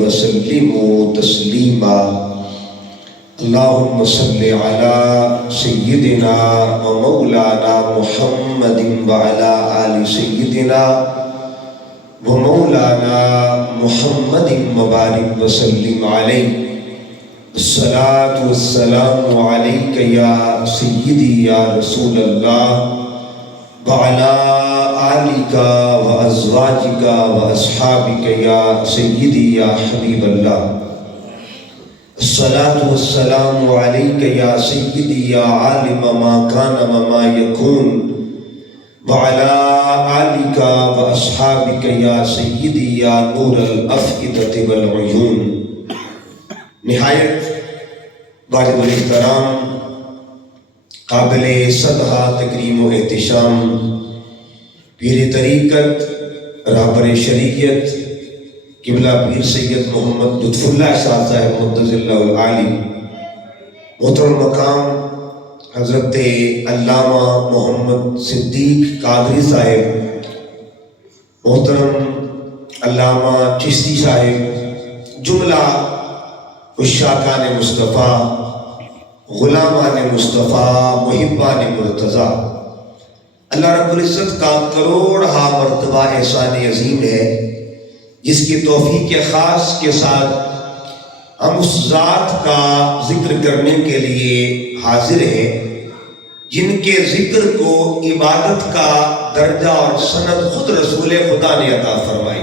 وسلموا تسلیما اللہم صلی علی سیدنا و مولانا محمد وعلی آل سیدنا و مولانا محمد مبارک وسلم علیہ الصلاة والسلام علیک یا سیدی یا رسول اللہ وعلی آلک و ازواجک و اصحابک یا سیدی یا حبیب اللہ الصلاة والسلام علیک یا سیدی یا عالم ما کان و ما یکون وعلی آلک و اصحابک یا سیدی یا نور الافئدۃ والعیون۔ نہایت واجب الاحترام قابل صدحہ تکریم و احتشام پیر طریقت رہبر شریعت قبلہ پیر سید محمد لطف اللہ شاہ صاحب مدظ اللہ العالی، محترم مقام حضرت علامہ محمد صدیق قادری صاحب، محترم علامہ چشتی صاحب، جملہ عشاقان مصطفیٰ، غلامان مصطفیٰ، محبان مرتضیٰ، اللہ رب العزت کا کروڑہا مرتبہ احسان عظیم ہے جس کی توفیق خاص کے ساتھ ہم اس ذات کا ذکر کرنے کے لیے حاضر ہیں جن کے ذکر کو عبادت کا درجہ اور سند خود رسول خدا نے عطا فرمائی۔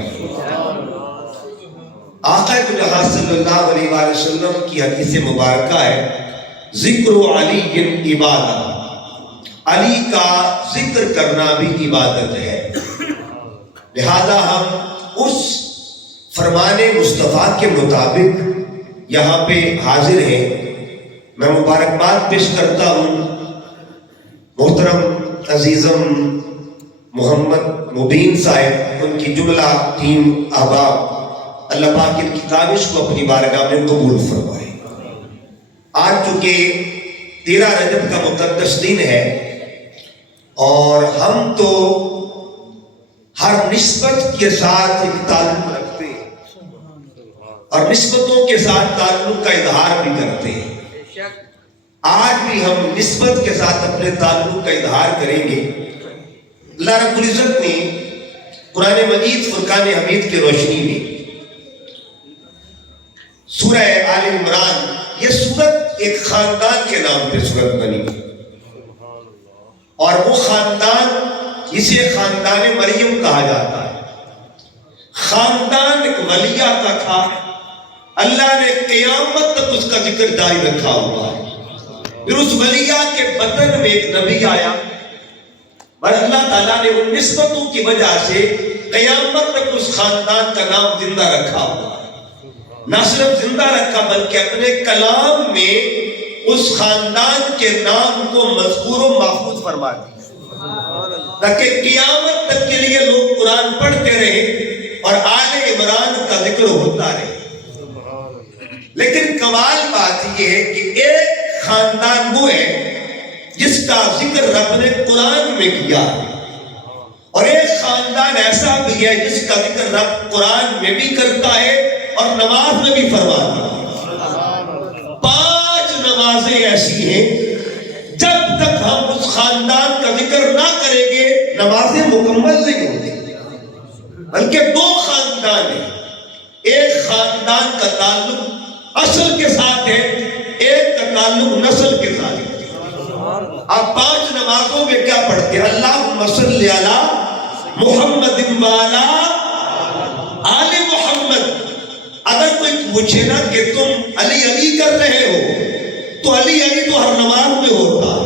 آقا جہاں صلی اللہ علیہ وآلہ وسلم کی حدیث مبارکہ ہے، ذکر علی عبادت، علی کا ذکر کرنا بھی عبادت ہے۔ لہذا ہم اس فرمان مصطفیٰ کے مطابق یہاں پہ حاضر ہیں۔ میں مبارکباد پیش کرتا ہوں محترم عزیزم محمد مبین صاحب، ان کی جملہ ٹیم احباب، اللہ پاک ان کی کاوش کو اپنی بارگاہ میں قبول فرمائے۔ آج چونکہ 13 رجب کا مقدس دن ہے اور ہم تو ہر نسبت کے ساتھ ایک تعلق رکھتے ہیں اور نسبتوں کے ساتھ تعلق کا اظہار بھی کرتے ہیں۔ آج بھی ہم نسبت کے ساتھ اپنے تعلق کا اظہار کریں گے۔ اللہ رب العزت نے قرآن مجید فرقان حمید کی روشنی میں سورہ آل عمران، یہ سورت ایک خاندان کے نام پہ سورت بنی اور وہ خاندان جسے خاندان مریم کہا جاتا ہے، خاندان ایک ولیہ کا تھا۔ اللہ نے قیامت تک اس کا ذکر جاری رکھا ہوا ہے۔ پھر اس ولیہ کے بطن میں ایک نبی آیا اور اللہ تعالیٰ نے ان نسبتوں کی وجہ سے قیامت تک اس خاندان کا نام زندہ رکھا ہوا ہے۔ نہ صرف زندہ رکھا بلکہ اپنے کلام میں اس خاندان کے نام کو مذکور و محفوظ فرما دیا تاکہ قیامت تک کے لیے لوگ قرآن پڑھتے رہیں اور آل عمران کا ذکر ہوتا رہے۔ لیکن کمال بات یہ ہے کہ ایک خاندان وہ ہے جس کا ذکر رب نے قرآن میں کیا اور ایک خاندان ایسا بھی ہے جس کا ذکر رب قرآن میں بھی کرتا ہے اور نماز میں بھی فرماتا ہے۔ 5 نمازیں ایسی ہیں جب تک ہم اس خاندان کا ذکر نہ کریں گے نمازیں مکمل نہیں ہوتی، بلکہ 2 خاندان ہیں۔ ایک خاندان کا تعلق اصل کے ساتھ ہے، ایک کا تعلق نسل کے ساتھ ہے۔ اب 5 نمازوں میں کیا پڑھتے ہیں؟ اللہم صلی علی محمد وعلی آل محمد۔ اگر کوئی پوچھے نا کہ تم علی علی کر رہے ہو تو علی علی تو ہر نماز میں ہوتا ہے۔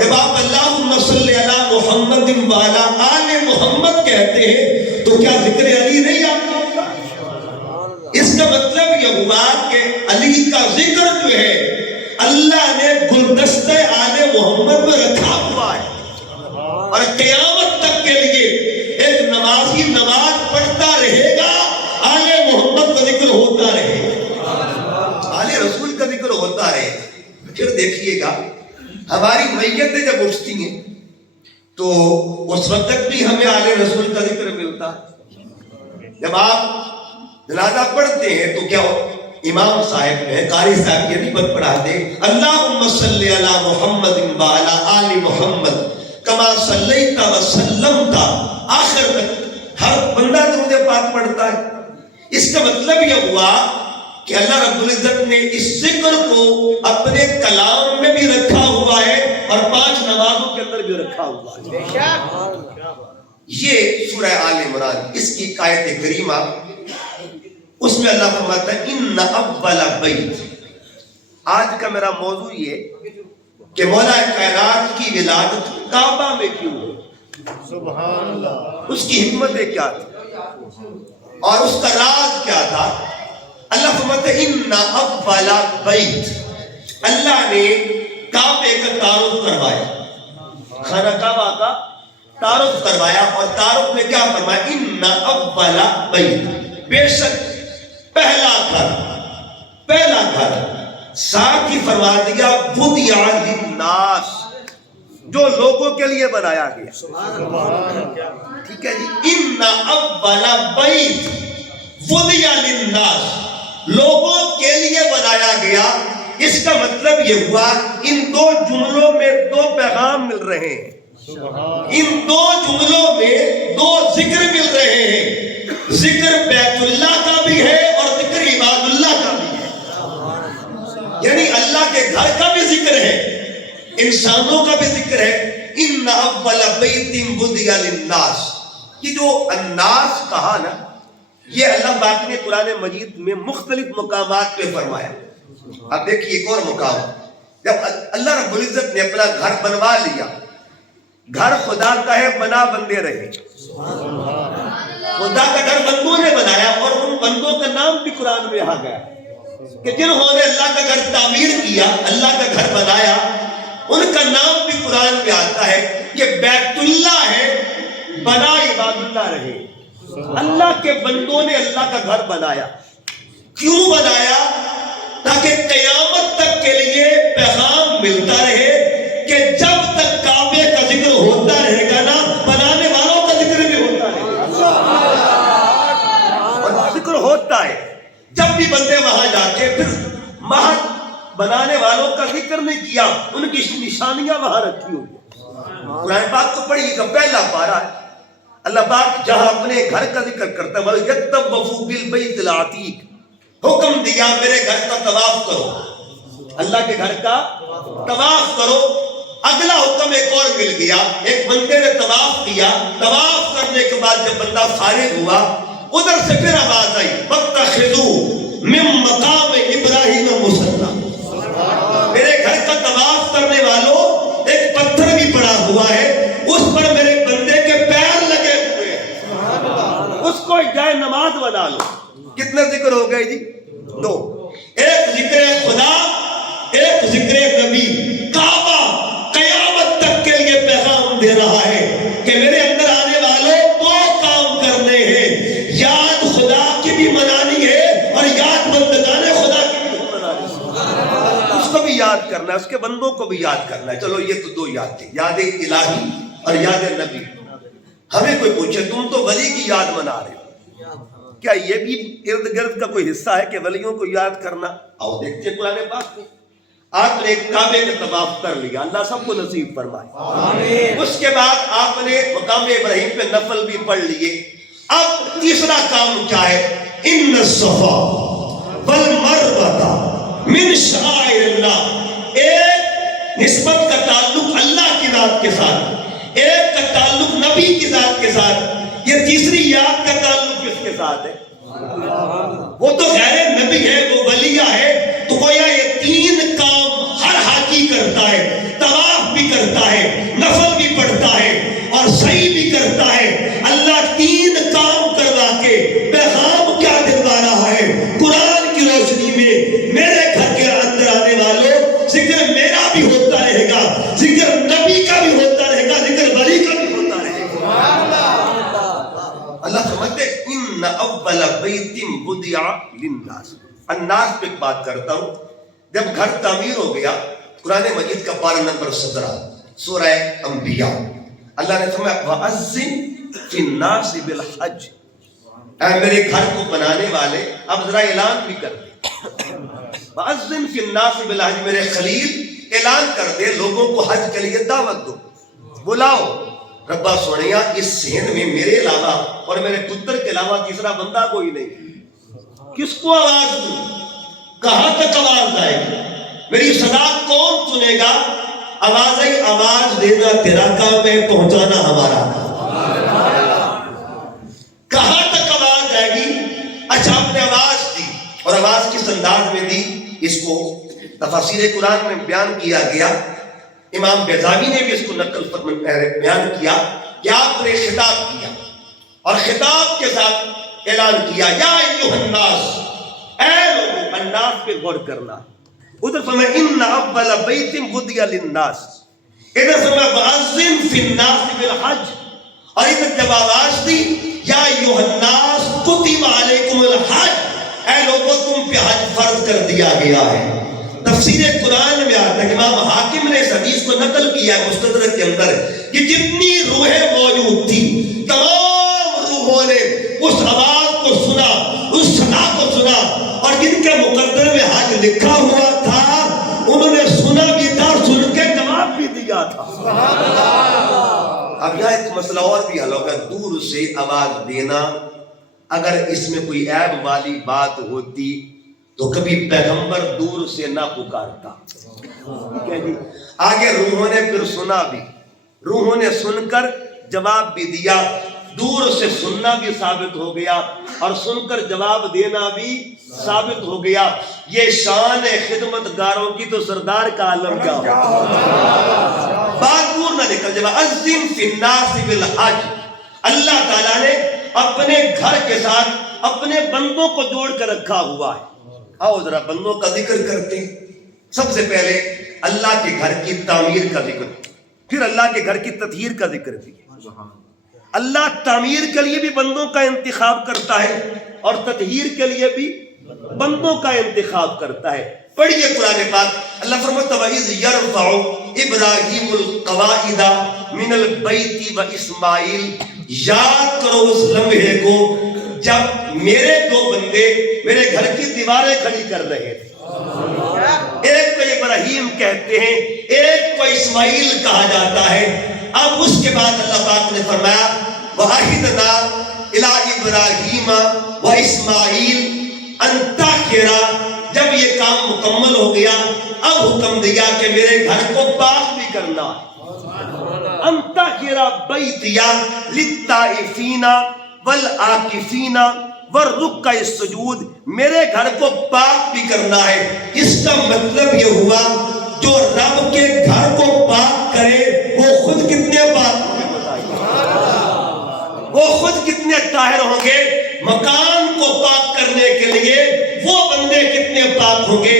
جب آپ اللہم صلی علی محمد وعلی آل محمد کہتے ہیں تو کیا ذکر علی نہیں آتا؟ اس کا مطلب یہ ہوا کہ علی کا ذکر جو ہے اللہ نے گلدستہ آل محمد میں رکھا ہوا ہے اور قیامت تک کے لیے ایک نمازی نماز پڑھتا رہے گا، آل محمد کا ذکر ہوتا رہے گا، آل رسول کا ذکر ہوتا رہے گا۔ پھر دیکھیے گا ہماری میتیں جب اٹھتی ہیں تو اس وقت بھی ہمیں آل رسول کا ذکر ملتا ہے۔ جب آپ جنازہ پڑھتے ہیں تو کیا امام صاحب میں قاری صاحب یہ نہیں بات پڑھاتے اللہم صلی علی محمد وعلی آل محمد کما صلیت وسلمت آخر تک ہر بندہ درود پاک پڑھتا ہے. اس کا مطلب یہ ہوا کہ اللہ رب العزت نے اس ذکر کو اپنے کلام میں بھی رکھا ہوا ہے اور 5 نمازوں کے اندر بھی رکھا ہوا ہے. یہ سورہ آل عمران اس کی آیت کریمہ اس میں اللہ فرماتا ہے ان اول بیت. آج کا میرا موضوع یہ کہ مولا کائنات کی ولادت کعبہ میں کیوں ہے, سبحان اللہ, اس کی حکمتیں کیا تھی اور اس کا راز کیا تھا. اللہ فرماتا ہے ان اول بیت, اللہ نے کعبے کا تعارف کروایا, خانہ کعبہ کا تعارف کروایا اور تعارف میں کیا فرمایا ان اول بیت, بے شک پہلا گھر, ساتھ ہی فرما دیا بدع للناس, جو لوگوں کے لیے بنایا گیا. ٹھیک ہے جی, ان اول بیت بدع للناس, لوگوں کے لیے بنایا گیا. اس کا مطلب یہ ہوا ان 2 جملوں میں 2 پیغام مل رہے ہیں, ان 2 جملوں میں 2 ذکر مل رہے ہیں. ذکر بیت اللہ کا بھی ہے اور ذکر عباد اللہ کا بھی ہے, یعنی اللہ کے گھر کا بھی ذکر ہے, انسانوں کا بھی ذکر ہے. ان اول بیت بدع للناس, یہ جو الناس کہا نا, یہ اللہ پاک نے قرآن مجید میں مختلف مقامات پہ فرمایا. اب دیکھیے ایک اور مقام, جب اللہ رب العزت نے اپنا گھر بنوا لیا, گھر خدا کا ہے بنا بندے رہے, خدا کا گھر بندوں نے بنایا اور ان بندوں کا نام بھی قرآن میں آ گیا کہ جنہوں نے اللہ کا گھر تعمیر کیا, اللہ کا گھر بنایا, ان کا نام بھی قرآن میں آتا ہے کہ بیت اللہ ہے بنا عباد اللہ رہے. اللہ کے بندوں نے اللہ کا گھر بنایا. کیوں بنایا؟ تاکہ قیامت تک کے لیے پیغام ملتا رہے کہ جب تک کعبے کا ذکر ہوتا رہے گا نا, بنانے والوں کا ذکر بھی ہوتا رہے گا. اور ذکر ہوتا ہے جب بھی بندے وہاں جا کے پھر وہاں بنانے والوں کا ذکر نہیں کیا, ان کی نشانیاں وہاں رکھی ہوئی. قرآن پاک کو پڑھیے گا, پہلا پارہ ہے اللہ پاک جہاں اپنے گھر کا ذکر کرتا ہے وَيَتَّوَّفُوا بِالْبَيْتِ الْعَتِيقِ, حکم دیا میرے گھر کا طواف کرو, اللہ کے گھر کا طواف کرو. اگلا حکم ایک اور مل گیا, ایک بندے نے طواف کیا, طواف کرنے کے بعد جب بندہ فارغ ہوا ادھر سے پھر آواز آئی وَاتَّخِذُوا مِن مَقَامِ إِبْرَاهِيمَ مُصَلًّى, میرے گھر کا طواف کرنے والوں ایک پتھر بھی پڑا ہوا ہے, اس پر میرے بندے کے پیر لگے ہوئے ہیں, اس کو جائے نماز بنا لو. کتنے ذکر ہو گئے جی؟ 2. ایک ذکر خدا, ایک ذکر نبی. کعبہ قیامت تک کے لیے پیغام دے رہا ہے کہ میرے اندر آنے والوں 2 کام کرنے ہیں, یاد خدا کی بھی منانی ہے اور یاد بندگان خدا کی بھی منانی ہے. اس کو بھی یاد کرنا ہے, اس کے بندوں کو بھی یاد کرنا ہے. چلو یہ تو 2 یاد تھی, یاد الہی اور یاد نبی. ہمیں کوئی پوچھے تم تو ولی کی یاد منا رہے ہو, کیا یہ بھی ارد گرد کا کوئی حصہ ہے کہ ولیوں کو یاد کرنا؟ آؤ دیکھتے ہیں قرآن پاک میں. آپ نے کعبے کا طواف کر لیا, اللہ سب کو نصیب فرمائے. اس کے بعد آپ نے مقام ابراہیم پہ نفل بھی پڑھ لیے. اب تیسرا کام کیا ہے؟ ان الصفا والمروہ من شعائر اللہ, ایک نسبت کا تعلق اللہ کی ذات کے ساتھ, ایک کا تعلق نبی کی ذات کے ساتھ, یہ تیسری یاد کا تعلق کس کے ساتھ ہے؟ وہ تو غیر نبی ہے, وہ ولیہ ہے. تو گویا یہ 3 کام ہر حاجی کرتا ہے, طواف بھی کرتا ہے, نفل بھی پڑھتا ہے اور سعی بھی کرتا ہے. اللہ 3 کام کروا کے پیغام کیا دلوا رہا ہے؟ قرآن کی روشنی میں میرے گھر کے اندر آنے والوں ذکر میرا بھی ہوتا رہے گا, ذکر نبی کا بھی ہوتا رہے گا, ذکر ولی کا بھی ہوتا رہے گا. اللہ سمجھتے ان اول بیت بدع للناس. الناس پہ ایک بات کرتا ہوں. جب گھر تعمیر ہو گیا, قرآن مجید کا پارہ نمبر 17 سورہ انبیاء, اللہ نے فرمایا وَأَذِّن فِي النَّاسِ بِالْحَجِّ, اے میرے گھر کو بنانے والے اب ذرا اعلان بھی کر دے. وَأَذِّن فِي النَّاسِ بِالْحَجِّ، میرے خلیل اعلان کر دے لوگوں کو حج کے لیے دعوت دو، بلاؤ. ربا سونیا اس ہند میں میرے علاوہ اور میرے پتر کے علاوہ تیسرا بندہ کوئی نہیں، کس کو آواز دوں، کہاں تک آواز جائے گی، میری صدا کون سنے گا؟ آواز دینا تیرا کام ہے، پہنچانا ہمارا کام. کہاں تک آواز جائے گی؟ اچھا آپ نے آواز دی اور آواز کس انداز میں دی، اس کو تفاسیر قرآن میں بیان کیا گیا. امام بیضاوی نے بھی اس کو نقل بیان کیا کہ آپ نے خطاب کیا اور خطاب کے ساتھ اعلان کیا یا ایھا الناس، اے لوگوں. الناس پہ غور کرنا. ادھر فرمایا ان اول بیت بدی للناس، ادھر فرمایا وَأَذِّن فِي النَّاسِ بِالْحَجِّ، اور ادھر جب آواز دی یا ایھا الناس کتب علیکم الحج، اے لوگوں تم پہ حج فرض کر دیا گیا ہے. تفسیر قرآن میں آتا ہے، امام حاکم نے اس حدیث کو نقل کیا ہے مستدرک کے اندر کہ جتنی روحیں موجود تھی تمام روحوں نے اس آواز کو سنا، اس صدا کو سنا، اور جن کے مقدر میں حج لکھا ہوا تھا انہوں نے سنا بھی تھا، سن کے جواب بھی دیا تھا. اب یہاں ایک مسئلہ اور بھی حل ہوگا. دور سے آواز دینا، اگر اس میں کوئی عیب والی بات ہوتی تو کبھی پیغمبر دور سے نہ پکارتا. آگے روحوں نے پھر سنا بھی، روحوں نے سن کر جواب بھی دیا. دور سے سننا بھی ثابت ہو گیا اور سن کر جواب دینا بھی ثابت ہو گیا. یہ شان خدمت گاروں کی تو سردار کا عالم کیا ہو. بات دور نہ نکل جائے. اذن فی الناس بالحج، اللہ تعالیٰ نے اپنے گھر کے ساتھ اپنے بندوں کو جوڑ کر رکھا ہوا ہے. آؤ ذرا بندوں کا ذکر کرتے ہیں. سب سے پہلے اللہ کے گھر کی تعمیر کا ذکر، پھر اللہ کے گھر کی تطہیر کا ذکر بھی. اللہ تعمیر کے لیے بھی بندوں کا انتخاب کرتا ہے اور تطہیر کے لیے بھی بندوں کا انتخاب کرتا ہے. پڑھیے قرآن پاک. اللہ فرماتا ہے وَإِذْ يَرْفَعُ إِبْرَاهِيمُ الْقَوَاعِدَ مِنَ الْبَيْتِ وَإِسْمَاعِيلُ. یاد کرو اس لمحے کو جب میرے دو بندے میرے گھر کی دیواریں کھڑی کر رہے تھے. ایک کو ابراہیم کہتے ہیں، ایک کو اسماعیل کہا جاتا ہے. اب اس کے بعد اللہ پاک نے فرمایا وَعَهِدْنَا إِلَىٰ إِبْرَاهِيمَ وَإِسْمَاعِيلَ أَن طَهِّرَ. جب یہ کام مکمل ہو گیا اب حکم دیا کہ میرے گھر کو پاک بھی کرنا. أَن طَهِّرَ بَيْتِيَ لِلطَّائِفِينَ والعاکفین والرکع السجود. میرے گھر کو پاک بھی کرنا ہے. اس کا مطلب یہ ہوا جو رب کے گھر کو پاک کرے وہ خود کتنے پاک ہوں گے بتائیے، وہ خود کتنے طاہر ہوں گے. مکان کو پاک کرنے کے لیے وہ بندے کتنے پاک ہوں گے.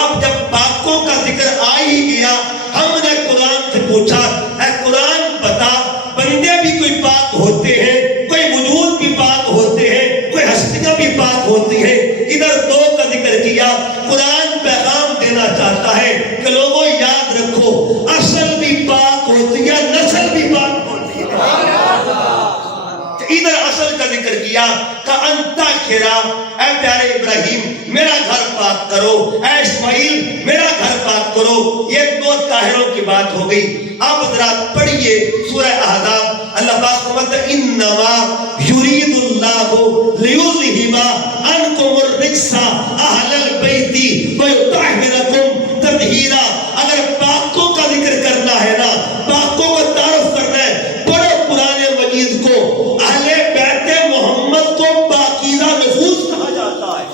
اب جب پاکوں کا ذکر آ ہی گیا ہم نے قرآن سے پوچھا اے قرآن بتا بندے بھی کوئی پاک ہوتے ہیں، کوئی وجود بھی پاک ہوتے ہیں، کوئی ہستیاں بھی پاک ہوتی ہیں. ادھر دو کا ذکر کیا. قرآن پیغام دینا چاہتا ہے کہ لوگوں یاد رکھو اصل بھی پاک ہوتی ہے، نسل بھی پاک ہوتی ہے. ادھر اصل کا ذکر کیا کہ انتا کھیرا، اے پیارے ابراہیم میرا گھر پاک کرو، اے اسماعیل میرا گھر پاک کرو. یہ دو طاہروں کی بات ہو گئی. اب ذرا پڑھیے سورہ احزاب. اللہ پاک فرماتا ہے انما یرید اللہ لیذہب عنکم الرجس اہل البیت ویطہرکم تطہیرا. اگر پاکوں کا ذکر کرنا ہے نا، پاکوں کو تعارف کرنا ہے، پڑھو قرآن مجید کو. اہل بیت محمد کو پاکیزہ نفوس کہا جاتا ہے.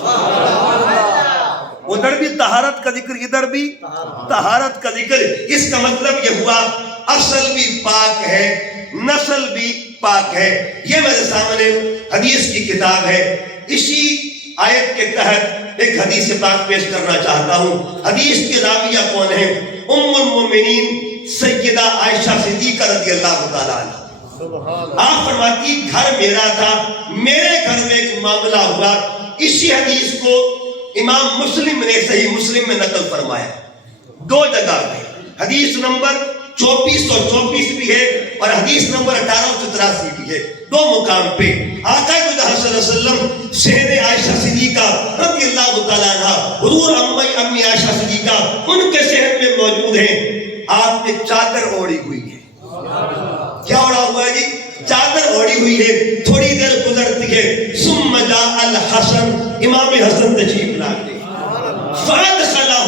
ادھر بھی طہارت کا ذکر، ادھر بھی طہارت کا ذکر. اس کا مطلب یہ ہوا اصل بھی پاک ہے، نسل بھی پاک ہے. یہ میرے سامنے حدیث کی کتاب ہے. اسی آیت کے تحت ایک حدیث پاک پیش کرنا چاہتا ہوں. حدیث کی راویہ کون ہے؟ ام المومنین سیدہ عائشہ صدیقہ رضی اللہ تعالیٰ عنہ. آپ فرماتی گھر میرا تھا، میرے گھر میں ایک معاملہ ہوا. اسی حدیث کو امام مسلم نے صحیح مسلم میں نقل فرمایا دو جگہ پہ. حدیث نمبر 2424 بھی ہے اور حدیث نمبر 1883 بھی ہے. دو مقام پہ آقا صلی اللہ علیہ وسلم شہر عائشہ صدیقہ رضی اللہ تعالیٰ عنہ حضور امی عائشہ صدیقہ ان کے شہر میں موجود ہیں. آپ نے چادر اوڑھی ہوئی ہے. کیا اوڑھا ہوا ہے جی؟ چادر اوڑھی ہوئی ہے. تھوڑی دیر گزرتی ہے ثم جاء الحسن امام حسن تشریف لاتے فادخلہ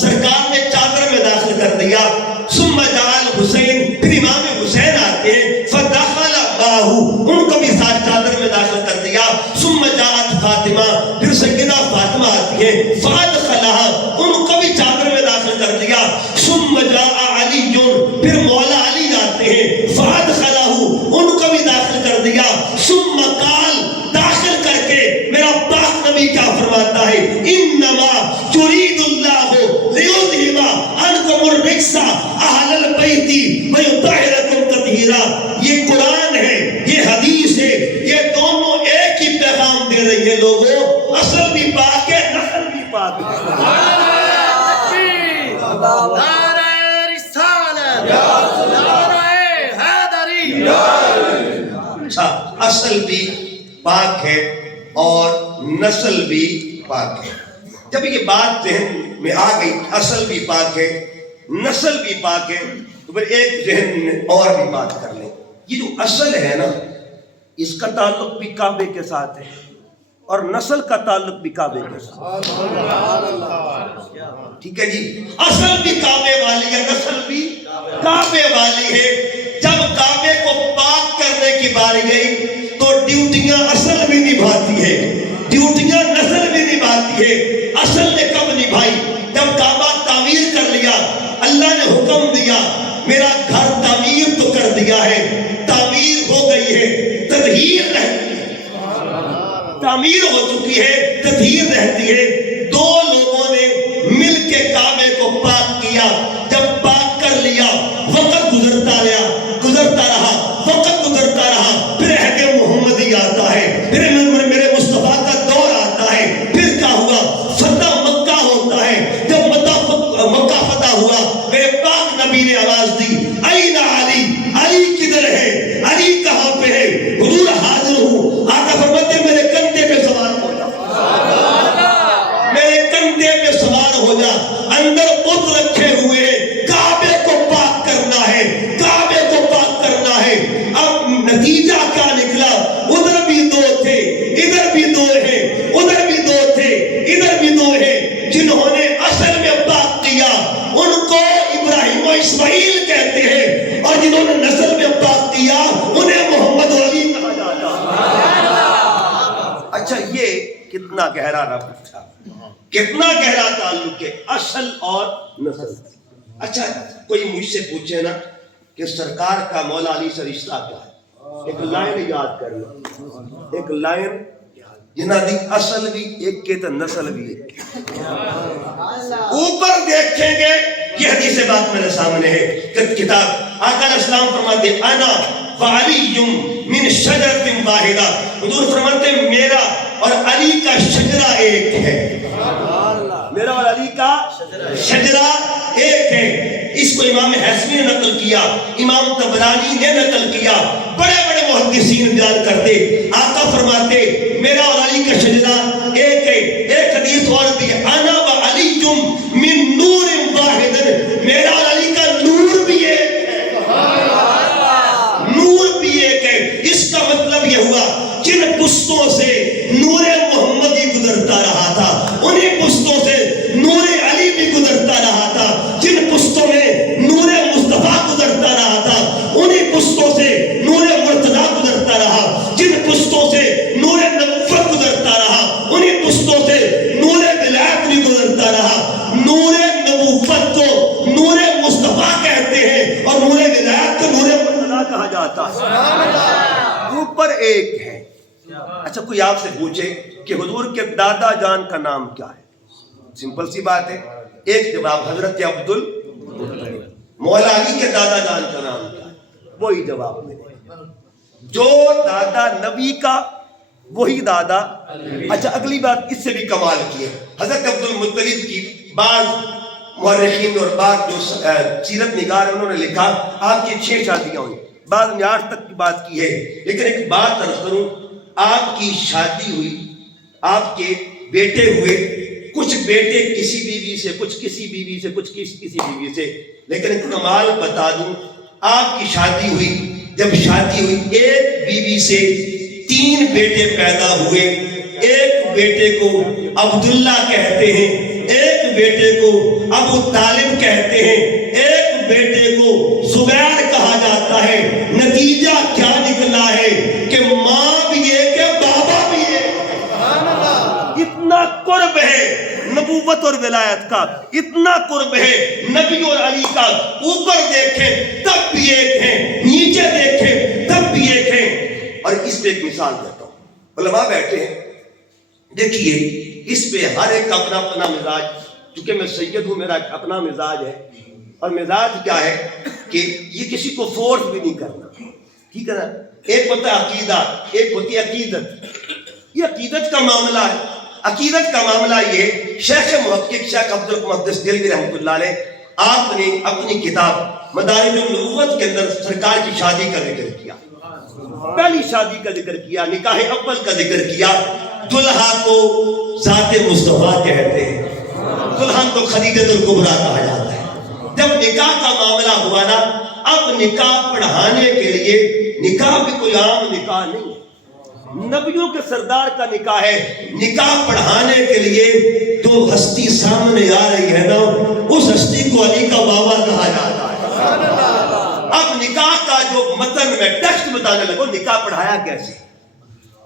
سرکار نے چادر میں داخل کر دیا. ثم جاء الحسین پھر امام حسین آتے ہیں فدخل معه ان کو بھی ساتھ چادر میں داخل کر دیا. ثم جاءت فاطمہ پھر سیدہ فاطمہ آتی ہے فادخلہ ان کو بھی چادر میں داخل کر دیا. ثم جاء علی پھر مولا علی آتے ہیں فادخلہ ان کو بھی داخل کر دیا. ثم قال داخل کر کے میرا پاک نبی کیا فرماتا ہے انما یرید اللہ لیذہب عنکم الرجس اہل البیت ویطہرکم تطہیرا. یہ قرآن ہے، یہ حدیث ہے، یہ دونوں ایک ہی پیغام دے رہی ہے. لوگوں اصل بھی پاک ہے، نسل بھی پاک ہے. اچھا اصل بھی پاک ہے اور نسل بھی پاک ہے. جب یہ بات ذہن میں آ گئی اصل بھی پاک ہے نسل بھی پاک ہے تو پھر ایک ذہن میں اور بھی بات کر لیں. یہ جو اصل ہے نا اس کا تعلق بھی کعبے کے ساتھ ہے اور نسل کا تعلق بھی کعبے کے ساتھ. ٹھیک ہے جی، اصل بھی کعبے والی ہے نسل بھی کعبے والی ہے. جب کعبے کو پاک کرنے کی باری گئی تو ڈیوٹیاں اصل بھی نبھاتی ہے، ڈیوٹیاں نسل بھی نبھاتی ہے. اصل نے کب نبھائی؟ جب کعبہ تعمیر کر لیا، اللہ نے حکم دیا میرا گھر تعمیر تو کر دیا ہے، تعمیر ہو گئی ہے، تطہیر رہتی ہے. تعمیر ہو چکی ہے، تطہیر رہتی ہے. دو لوگوں نے مل کے کعبے کو پاک کیا. جب پاک کر لیا وقت گزرتا رہا وقت گزرتا رہا پھر عہد محمدی آتا ہے، پھر میرے مصطفیٰ کا دور آتا ہے. پھر کیا ہوا؟ فتح مکہ ہوتا ہے. جب مکہ فتح ہوا میرے پاک نبی نے آواز دی این علی، علی کدھر ہے؟ علی کہاں پہ ہے؟ حضور حاضر ہوں. آقا فرماتے میرے کندھے پہ سوار ہو جا، میرے کندھے پہ سوار ہو جا. اندر بت رکھے ہوئے ہیں، کعبے کو پاک کرنا ہے، کعبے کو پاک کرنا ہے. اب نتیجہ کیا نکلا؟ ادھر بھی دو تھے، ادھر بھی دو ہیں، ادھر بھی دو تھے، ادھر بھی دو ہیں. جنہوں نے اصل میں پاک کیا ان کو ابراہیم و اسماعیل کہتے ہیں اور جنہوں نے نسل میں پاک کیا انہیں محمد علی کہا جاتا ہے. اچھا یہ کتنا گہرا ربط تھا، کتنا گہرا تعلق ہے اصل اور نسل. اچھا کوئی مجھ سے پوچھے نا کہ سرکار کا مولا علی سے رشتہ کیا ہے، ایک لائن یاد کرنا، ایک لائن جنہ دی اصل بھی ایک کے تو نسل بھی ایک. اوپر دیکھیں گے یہ حدیث بات میرے سامنے ہے کتاب. آقا علیہ السلام فرماتے انا وعلی من شجرۃ واحدہ. حضور فرماتے میرا اور علی کا شجرہ ایک ہے، میرا اور علی کا شجرہ ایک ہے. اس کو امام حسنی نے نقل کیا، امام طبرانی نے نقل کیا، بڑے بڑے محدثین بیان کرتے. آقا فرماتے میرا اور علی کا شجرہ ایک ہے. ایک حدیث اور بھی ہے انا و علی من نور واحد، میرا اور علی کا نور بھی ایک ہے، نور بھی ایک ہے. اس کا مطلب یہ ہوا جن پشتوں سے نور محمدی گزرتا رہا تھا انہیں پشتوں سے نور علی بھی گزرتا رہا تھا. جن پشتوں میں نور مصطفیٰ گزرتا رہا تھا انہیں پشتوں سے نور مرتضیٰ گزرتا رہا. جن پشتوں سے نور نبوت گزرتا رہا انہیں پشتوں سے نور ولایت بھی گزرتا رہا. نور نبوت کو نور مصطفیٰ کہتے ہیں اور نور ولایت کو نور مرتضیٰ کہا جاتا ہے. اوپر ایک ہے. اچھا کوئی آپ سے پوچھے کہ حضور کے دادا جان کا نام کیا ہے؟ سمپل سی بات ہے، ایک جواب حضرت عبد المطلب. مولا علی کے دادا جان کا نام کیا ہے؟ وہی جواب ملے جو دادا نبی کا وہی دادا. اچھا اگلی بات اس سے بھی کمال کی ہے. حضرت عبد المطلب کی بعض مورخین اور بعض جو سیرت نگار ہیں انہوں نے لکھا آپ کی 6 شادیاں ہوئی، بعض نے 8 تک کی بات کی ہے، لیکن ایک بات عرض کروں، آپ کی شادی ہوئی، آپ کے بیٹے ہوئے، کچھ بیٹے کسی بیوی سے، کچھ کسی بیوی سے، کچھ کسی بیوی سے، لیکن کمال بتا دوں، آپ کی شادی ہوئی، جب شادی ہوئی ایک بیوی سے 3 بیٹے پیدا ہوئے، ایک بیٹے کو عبداللہ کہتے ہیں، ایک بیٹے کو ابو طالب کہتے ہیں، ایک بیٹے کو زبیر کہا جاتا ہے۔ نتیجہ کیا نکلا ہے کہ ماں بھی ایک ہے، بابا بھی ایک ہے۔ اتنا قرب ہے نبوت اور ولایت کا، اتنا قرب ہے نبی اور علی کا، اوپر دیکھیں تب بھی ایک ہیں، نیچے دیکھیں تب بھی ایک ہیں۔ اور اس پہ ایک مثال دیتا ہوں، علماء بیٹھے ہیں، دیکھیے اس پہ ہر ایک اپنا اپنا مزاج، کیونکہ میں سید ہوں، میرا اپنا مزاج ہے، اور مزاج کیا ہے کہ یہ کسی کو فورس بھی نہیں کرنا، ٹھیک ہے نا؟ ایک ہوتا ہے عقیدہ، ایک ہوتی ہے عقیدت۔ یہ عقیدت کا معاملہ ہے۔ عقیدت کا معاملہ یہ، شیخ محقق شیخ عبد المقدس دہلوی رحمۃ اللہ علیہ، آپ نے اپنی کتاب مدارج النبوت کے اندر سرکار کی شادی کا ذکر کیا، پہلی شادی کا ذکر کیا، نکاح اول کا ذکر کیا۔ دلہا کو ذات مصطفیٰ کہتے ہیں، دلہن کو خدیجۃ الکبریٰ کہا جاتا ہے۔ جب نکاح کا معاملہ ہوا نا، اب نکاح پڑھانے کے لیے، نکاح بھی کوئی عام نکاح نہیں ہے، نبیوں کے سردار کا نکاح ہے۔ نکاح پڑھانے کے لیے جو ہستی سامنے آ رہی ہے نا، اس ہستی کو علی کا بابا کہا جاتا ہے۔ اب نکاح کا جو متن میں ٹیکسٹ بتانے لگو، نکاح پڑھایا کیسے،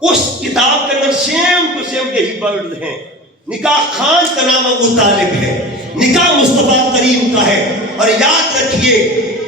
اس کتاب کے اندر سیم ٹو سیم یہی ورڈز ہیں۔ نکاح خان کا نام ابو طالب ہے، نکاح مصطفیٰ کریم کا ہے۔ اور یاد رکھیے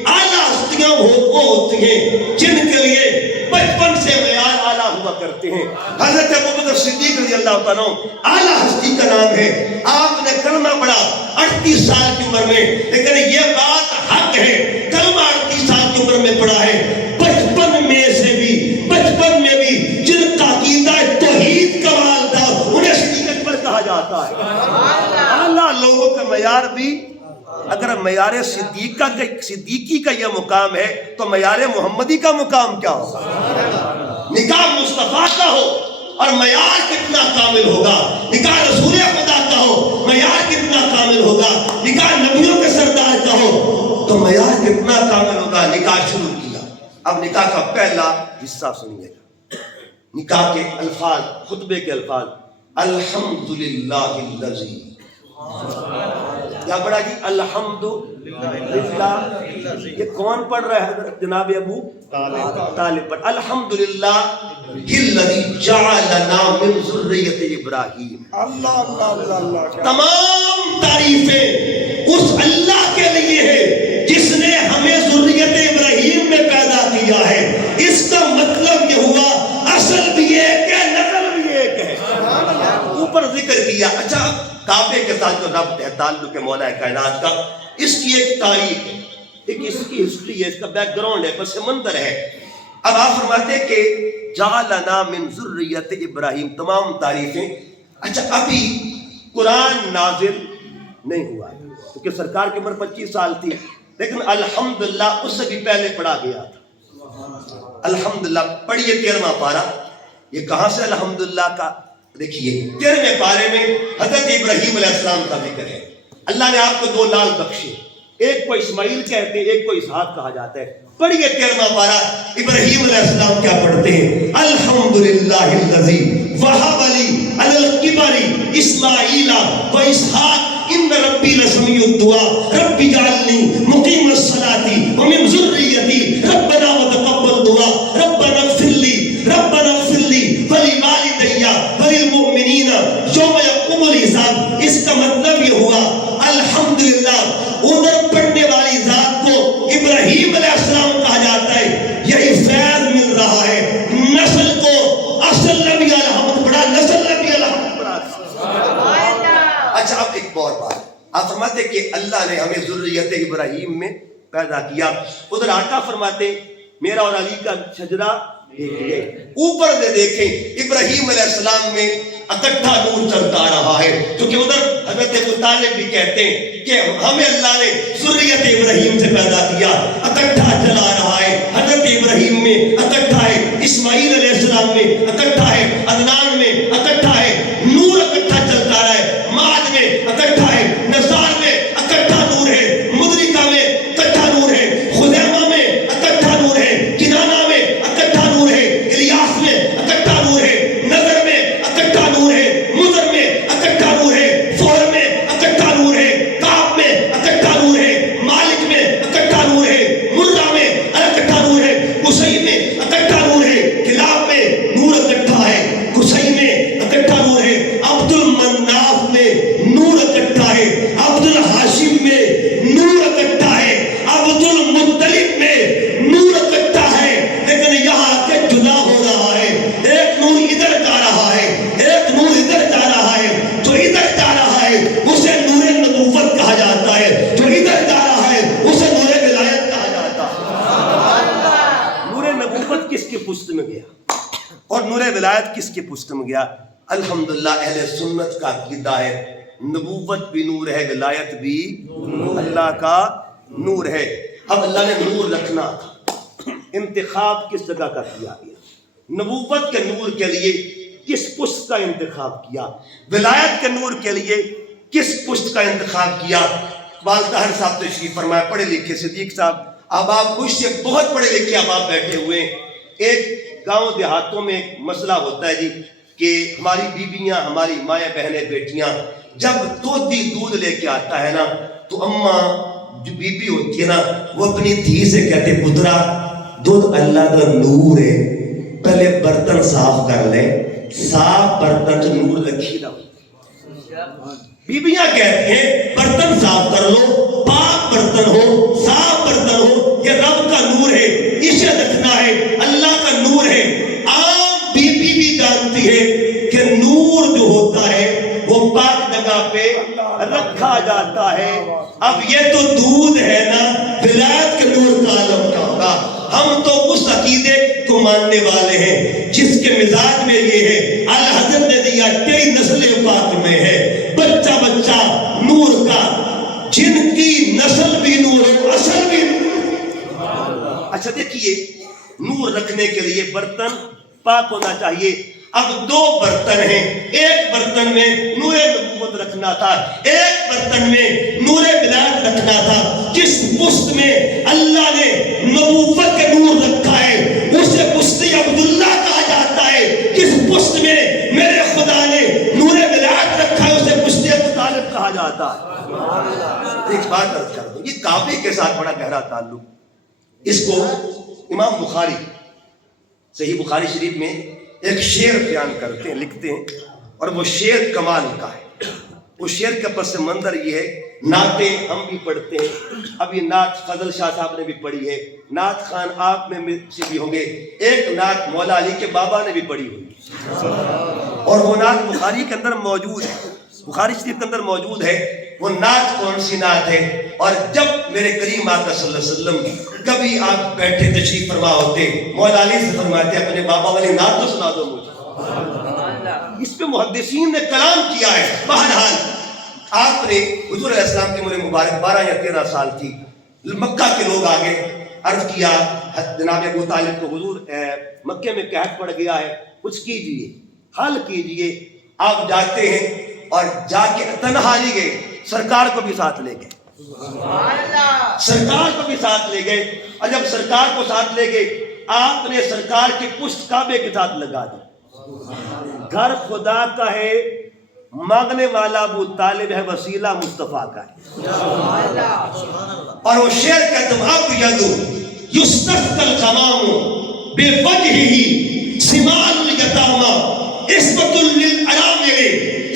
اعلیٰ ہستیاں وہ ہوتی ہیں جن کے لیے بچپن سے معیار اعلیٰ ہوا کرتے ہیں۔ حضرت ابوبکر صدیق رضی اللہ تعالیٰ اعلیٰ ہستی کا نام ہے۔ آپ نے کلمہ پڑھا 38 سال کی عمر میں، لیکن یہ بات حق ہے، کلمہ 38 سال کی عمر میں پڑھا ہے۔ بچپن میں سے بھی، بچپن میں بھی جن کا عقیدہ توحید کا مال تھا، انہیں صدیق اکبر کہا جاتا ہے۔ اعلیٰ لوگوں کا معیار بھی، اگر معیار صدیقی کا یہ مقام ہے تو معیار محمدی کا مقام کیا ہوگا؟ نکاح مصطفیٰ کا ہو اور معیار کتنا کامل ہوگا، نکاح رسول خدا کا ہو معیار کتنا کامل ہوگا، نکاح نبیوں کے سردار کا ہو تو معیار کتنا کامل ہوگا۔ نکاح شروع کیا، اب نکاح کا پہلا حصہ سنیے گا، نکاح کے الفاظ، خطبے کے الفاظ، الحمدللہ الذی، کیا پڑھا جی؟ الحمدللہ۔ یہ کون پڑھ رہا ہے حضرت جناب ابو طالب پر؟ الحمدللہ الذی جعلنا من ذریۃ ابراہیم۔ تمام تعریفیں اس اللہ کے لیے ہے جس نے ہمیں ذریت ابراہیم میں پیدا کیا ہے۔ اس کا مطلب یہ ہوا اصل بھی ایک ہے، نسل بھی ایک ہے۔ اوپر ذکر کیا۔ اچھا، کعبے کے ساتھ جو ربط ہے، تعلق ہے مولا کائنات کا، اس کی ایک تاریخ ہے، ایک اس کی ہسٹری ہے، اس کا بیک گراؤنڈ ہے، پس منظر ہے۔ اب آپ فرماتے ہیں کہ جعلنا من ذریۃ ابراہیم، تمام تعریفیں۔ اچھا، ابھی قرآن نازل نہیں ہوا ہے کیونکہ سرکار کی عمر 25 سال تھی، لیکن الحمدللہ اس سے بھی پہلے پڑھا گیا تھا۔ الحمدللہ پڑھیے 13واں پارہ۔ یہ کہاں سے الحمدللہ کا؟ دیکھیے 13ویں پارے میں حضرت ابراہیم علیہ السلام کا ذکر ہے۔ اللہ نے آپ کو 2 لال بخشے، ایک کو اسماعیل کہتے ہیں، ایک کو اسحاق کہا جاتا ہے۔ پڑھیے 13واں پارہ، ابراہیم علیہ السلام کیا پڑھتے ہیں؟ الحمدللہ الذی وہب لی علی الکبر اسماعیل و اسحاق ان ربی لسمیع الدعاء رب اجعلنی مقیم الصلاۃ ومن ذریتی ربنا وتقبل دعاء ربنا اغفر لی ربنا اغفر لی ولوالدی وللمؤمنین یوم یقوم الحساب۔ اس کا مطلب یہ ہوا الحمدللہ ادھر پڑھنے والی ذات کو ابراہیم علیہ السلام کہا جاتا ہے۔ یہی فیض مل رہا ہے، نسل کو اصل نبی الحمد پڑھا، نسل نبی الحمد پڑھا۔ اچھا، اب ایک اور بات، آپ فرماتے کہ اللہ نے ہمیں ذریت ابراہیم میں پیدا کیا۔ ادھر آقا فرماتے میرا اور علی کا شجرہ دیکھیے، اوپر سے دیکھیں ابراہیم علیہ السلام میں اکٹھا نور چلتا رہا ہے. کیونکہ ادھر حضرت ابو طالب بھی کہتے ہیں کہ ہمیں اللہ نے ذریت ابراہیم سے پیدا کیا, اکٹھا چلا رہا ہے. حضرت ابراہیم میں اکٹھا ہے, اسماعیل علیہ السلام میں اکٹھا ہے, عدنان میں اکٹھا ہے, نور اکٹھا چلتا رہا ہے. معد میں اکٹھا ہے, نزار میں اکٹھا نور ہے, مدرکہ میں اکٹھا نور ہے, خزیمہ میں اکٹھا نور ہے, کنانہ میں اکٹھا نور ہے, الیاس میں اکٹھا نور ہے, نظر میں اکٹھا نور ہے, مضر میں اکٹھا نور ہے, فور میں اکٹھا نور ہے, کاف میں اکٹھا نور ہے, مالک میں اکٹھا نور ہے, مرہ میں اکٹھا نور ہے, قصی میں اکٹھا نور ہے, کلاب میں نور اکٹھا ہے, قصی میں اکٹھا نور ہے, عبد المناف میں نور اکٹھا ہے, عبد الحاشم میں نور اکٹھا ہے, عبد المطلب میں نور اکٹھا ہے. لیکن یہاں کے جدا ہو رہا ہے, ایک نور ادھر جا رہا ہے, ایک نور ادھر جا رہا ہے. جو ادھر جا رہا ہے اسے نور نبوت کہا جاتا ہے, جو ادھر جا رہا ہے اسے نور ولایت کہا جاتا ہے. نور نبوت کس کی پشت میں گیا اور نور ولایت کس کی پشت میں گیا؟ الحمدللہ اہل سنت کا عقیدہ ہے نبوت بھی نور ہے, ولایت بھی اللہ کا نور ہے. اب اللہ نے نور رکھنا تھا, انتخاب کس جگہ کا کیا گیا؟ نبوت کے نور کے لیے کس پشت کا انتخاب کیا؟ ولایت کے نور کے لیے کس پشت کا انتخاب کیا؟ اقبال طاہر صاحب تشریف فرمائے, پڑھے لکھے صدیق صاحب. اب آپ مجھ سے بہت پڑھے لکھے اب آپ بیٹھے ہوئے ہیں. ایک گاؤں دیہاتوں میں ایک مسئلہ ہوتا ہے جی کہ ہماری بیویاں, ہماری مائیں بہنیں بیٹیاں جب دودھ لے کے آتا ہے نا تو اماں جو بی بی ہوتی ہے نا وہ اپنی دھی سے کہتے پترا دودھ اللہ کا نور ہے, پہلے برتن صاف کر لے, صاف برتن سے نور رکھی نہ. بیویاں کہتی ہیں برتن صاف کر لو, پاک برتن ہو, صاف برتن ہو, یہ رب کا نور ہے, اسے رکھنا ہے, اللہ کا نور ہے. عام بیوی بھی جانتی ہے کہ نور جو ہوتا ہے وہ پاک جگہ پہ رکھا جاتا ہے. اب یہ تو دودھ ہے نا, ولایت کے نور کا عالم کیا ہوگا؟ ہم تو اس عقیدے کو ماننے والے ہیں جس کے مزاج میں یہ ہے الحضرت نے دیا تیری نسل پاک میں ہے, بچہ بچہ نور کا, جن کی نسل بھی نور ہے اصل بھی نور. اچھا دیکھیے, نور رکھنے کے لیے برتن پاک ہونا چاہیے. اب دو برتن ہیں, ایک برتن میں نور نبوت رکھنا تھا, ایک برتن میں نور ولایت رکھنا تھا. جس پشت میں اللہ نے نبوت کے نور رکھا ہے اسے پشت عبداللہ کہا جاتا ہے. جس پشت میں میرے خدا نے نور ولایت رکھا ہے اسے پشت ابو طالب کہا جاتا ہے. ایک بات عرض کر دوں, یہ کعبے کے ساتھ بڑا گہرا تعلق. اس کو امام بخاری صحیح بخاری شریف میں ایک شعر بیان کرتے ہیں, لکھتے ہیں, اور وہ شعر کمال کا ہے. اس شعر کا پس منظر یہ ہے, نعتیں ہم بھی پڑھتے ہیں, ابھی نعت فضل شاہ صاحب نے بھی پڑھی ہے, نعت خان آپ میں سے بھی ہوں گے, ایک نعت مولا علی کے بابا نے بھی پڑھی ہوئی, اور وہ نعت بخاری کے اندر موجود ہے, بخاری شریف کے اندر موجود ہے. وہ نعت کون سی نعت ہے؟ اور جب میرے کریم آقا صلی اللہ علیہ وسلم کبھی آپ بیٹھے تشریف فرما ہوتے, مولا علی سے فرماتے اپنے بابا والی نعت تو سنا دو مجھے. اس پہ محدثین نے کلام کیا ہے. بہرحال آپ نے حضور علیہ السلام کی عمر مبارک 12 یا 13 سال تھی, مکہ کے لوگ آگے عرض کیا جناب ابو طالب کو, حضور مکے میں قحط پڑ گیا ہے, کچھ کیجئے, حل کیجئے. آپ جاتے ہیں اور جا کے تنہا نہیں گئے, سرکار کو بھی ساتھ لے گئے, سرکار کو بھی ساتھ لے گئے. اور جب سرکار کو ساتھ لے گئے آپ نے سرکار کی پشت کعبے کے ساتھ لگا دی. گھر خدا کا ہے, مانگنے والا ابو طالب ہے, وسیلہ مصطفیٰ کا ہے. اور وہ شعر کا تم اب یدو یستسقى الغمام بوجهه سمال الیتامی عصمت للارامل.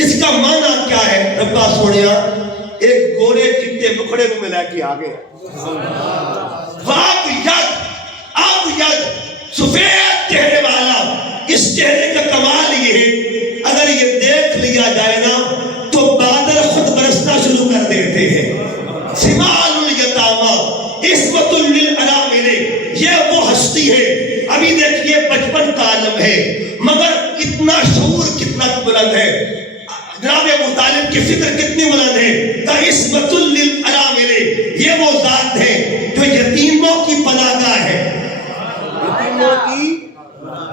اس کا معنی کیا ہے؟ ربا سونیا ایک گورے چٹے مکھڑے میں ملا کے آگے, واپ ید سفید چہرے والا. اس چہرے کا کمال یہ ہے اگر یہ دیکھ لیا جائے نا تو بادل خود برسنا شروع کر دیتے ہیں. سمال الیتامی عصمت للارامل, یہ وہ ہستی ہے. ابھی دیکھیے بچپن کا عالم ہے مگر اتنا شعور کتنا بلند ہے. جناب ابو طالب کی فکر کتنی بلند ہے کہ عصمت للارامل، یہ وہ ذات ہے جو یتیموں کی پناہ گاہ ہے، یتیموں کی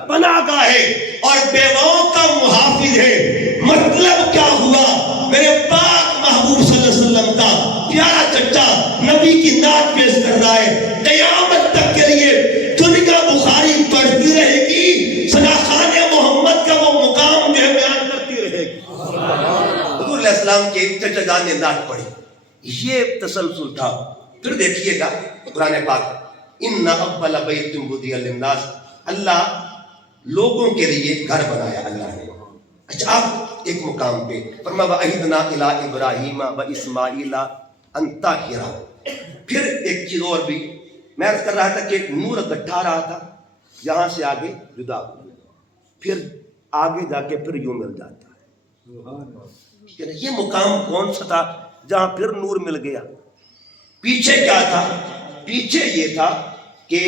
پناہ گاہ ہے اور بیواؤں کا محافظ ہے۔ مطلب کیا ہوا؟ میرے پاک محبوب صلی اللہ علیہ وسلم کا پیارا چچا نبی کی نعت پیش کر رہا ہے، قیامت تک کے لیے دنیا بخاری پڑھتی رہے گی، سناخان محمد کا وہ مقام جو ہے بیان کرتی رہے گی۔ حضور علیہ السلام کے چچا جان نے نعت پڑھی، یہ تسلسل تھا۔ پھر دیکھیے گا قرآن پاک، ان اول بیت بدی للناس، اللہ لوگوں کے لیے گھر بنایا اللہ نے۔ اچھا اب ایک مقام پہ فرمایا وَأَعِدْنَا إِلَىٰ إِبْرَاهِيمَ وَإِسْمَاعِيلَ أَن طَاهِرَ۔ پھر ایک چیز اور بھی میں عرض کر رہا تھا کہ نور اکٹھا رہا تھا، یہاں سے آگے جدا ہو گیا، پھر آگے جا کے پھر یوں مل جاتا ہے۔ یہ مقام کون سا تھا جہاں پھر نور مل گیا؟ پیچھے کیا تھا؟ پیچھے یہ تھا کہ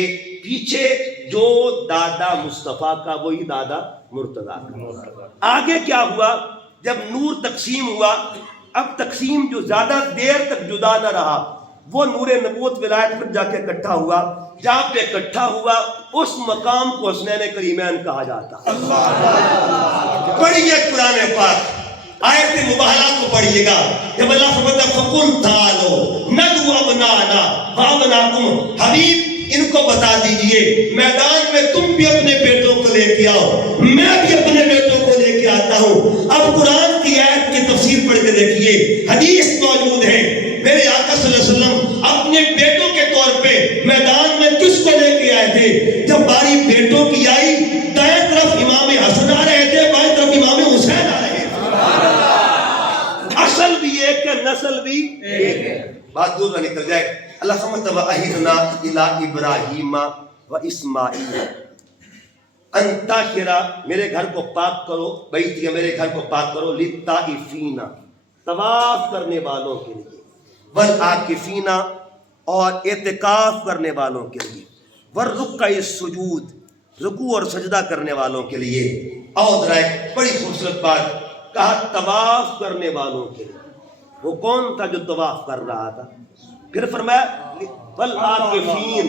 پیچھے جو دادا مصطفیٰ کا وہی دادا مرتضیٰ کا۔ آگے کیا ہوا؟ جب نور تقسیم ہوا، اب تقسیم جو زیادہ دیر تک جدا نہ رہا، وہ نور نبوت ولایت پھر جا کے اکٹھا ہوا، جہاں پہ اکٹھا ہوا اس مقام کو حسنین کریمین کہا جاتا۔ پڑھیے قرآن پاک، آیت مباہلہ کو پڑھیے گا، جب اللہ فرماتا ہے فَقُلْ تَعَالَوْا نَدْعُ أَبْنَاءَنَا وَأَبْنَاءَكُمْ، حبیب ان کو بتا دیجئے میدان میں تم بھی اپنے بیٹوں کو لے کے آؤ، میں بھی اپنے بیٹوں کو لے کے آتا ہوں۔ اب قرآن کی آیت کی تفسیر پڑھ کے دیکھیے، حدیث موجود ہے، میرے آقا صلی اللہ علیہ وسلم اپنے بیٹوں کے طور پہ میدان میں کس کو لے کے آئے تھے؟ جب باری بیٹوں کی آئی، دائیں طرف امام حسن آ رہے تھے، بائیں طرف امام حسین آ رہے تھے۔ اصل بھی ایک ہے، نسل بھی ایک ہے، بات دور نہ نکل جائے۔ اللہ فرماتا ہے وَأَعِدْنَا إِلَىٰ إِبْرَاهِيمَ وَإِسْمَاعِيلَ أَن طَاهِرَ، میرے گھر کو پاک کرو، بیتیہ میرے گھر کو پاک کرو، لِلطَّائِفِينَ طواف کرنے والوں کے لیے، والعاکفین اور اعتکاف کرنے والوں کے لیے، والرکع السجود رکوع اور سجدہ کرنے والوں کے لیے۔ اور ایک بڑی خوبصورت بات کہا، طواف کرنے والوں کے لیے۔ وہ کون تھا جو طواف کر رہا تھا؟ پھر فرمایا والعاکفین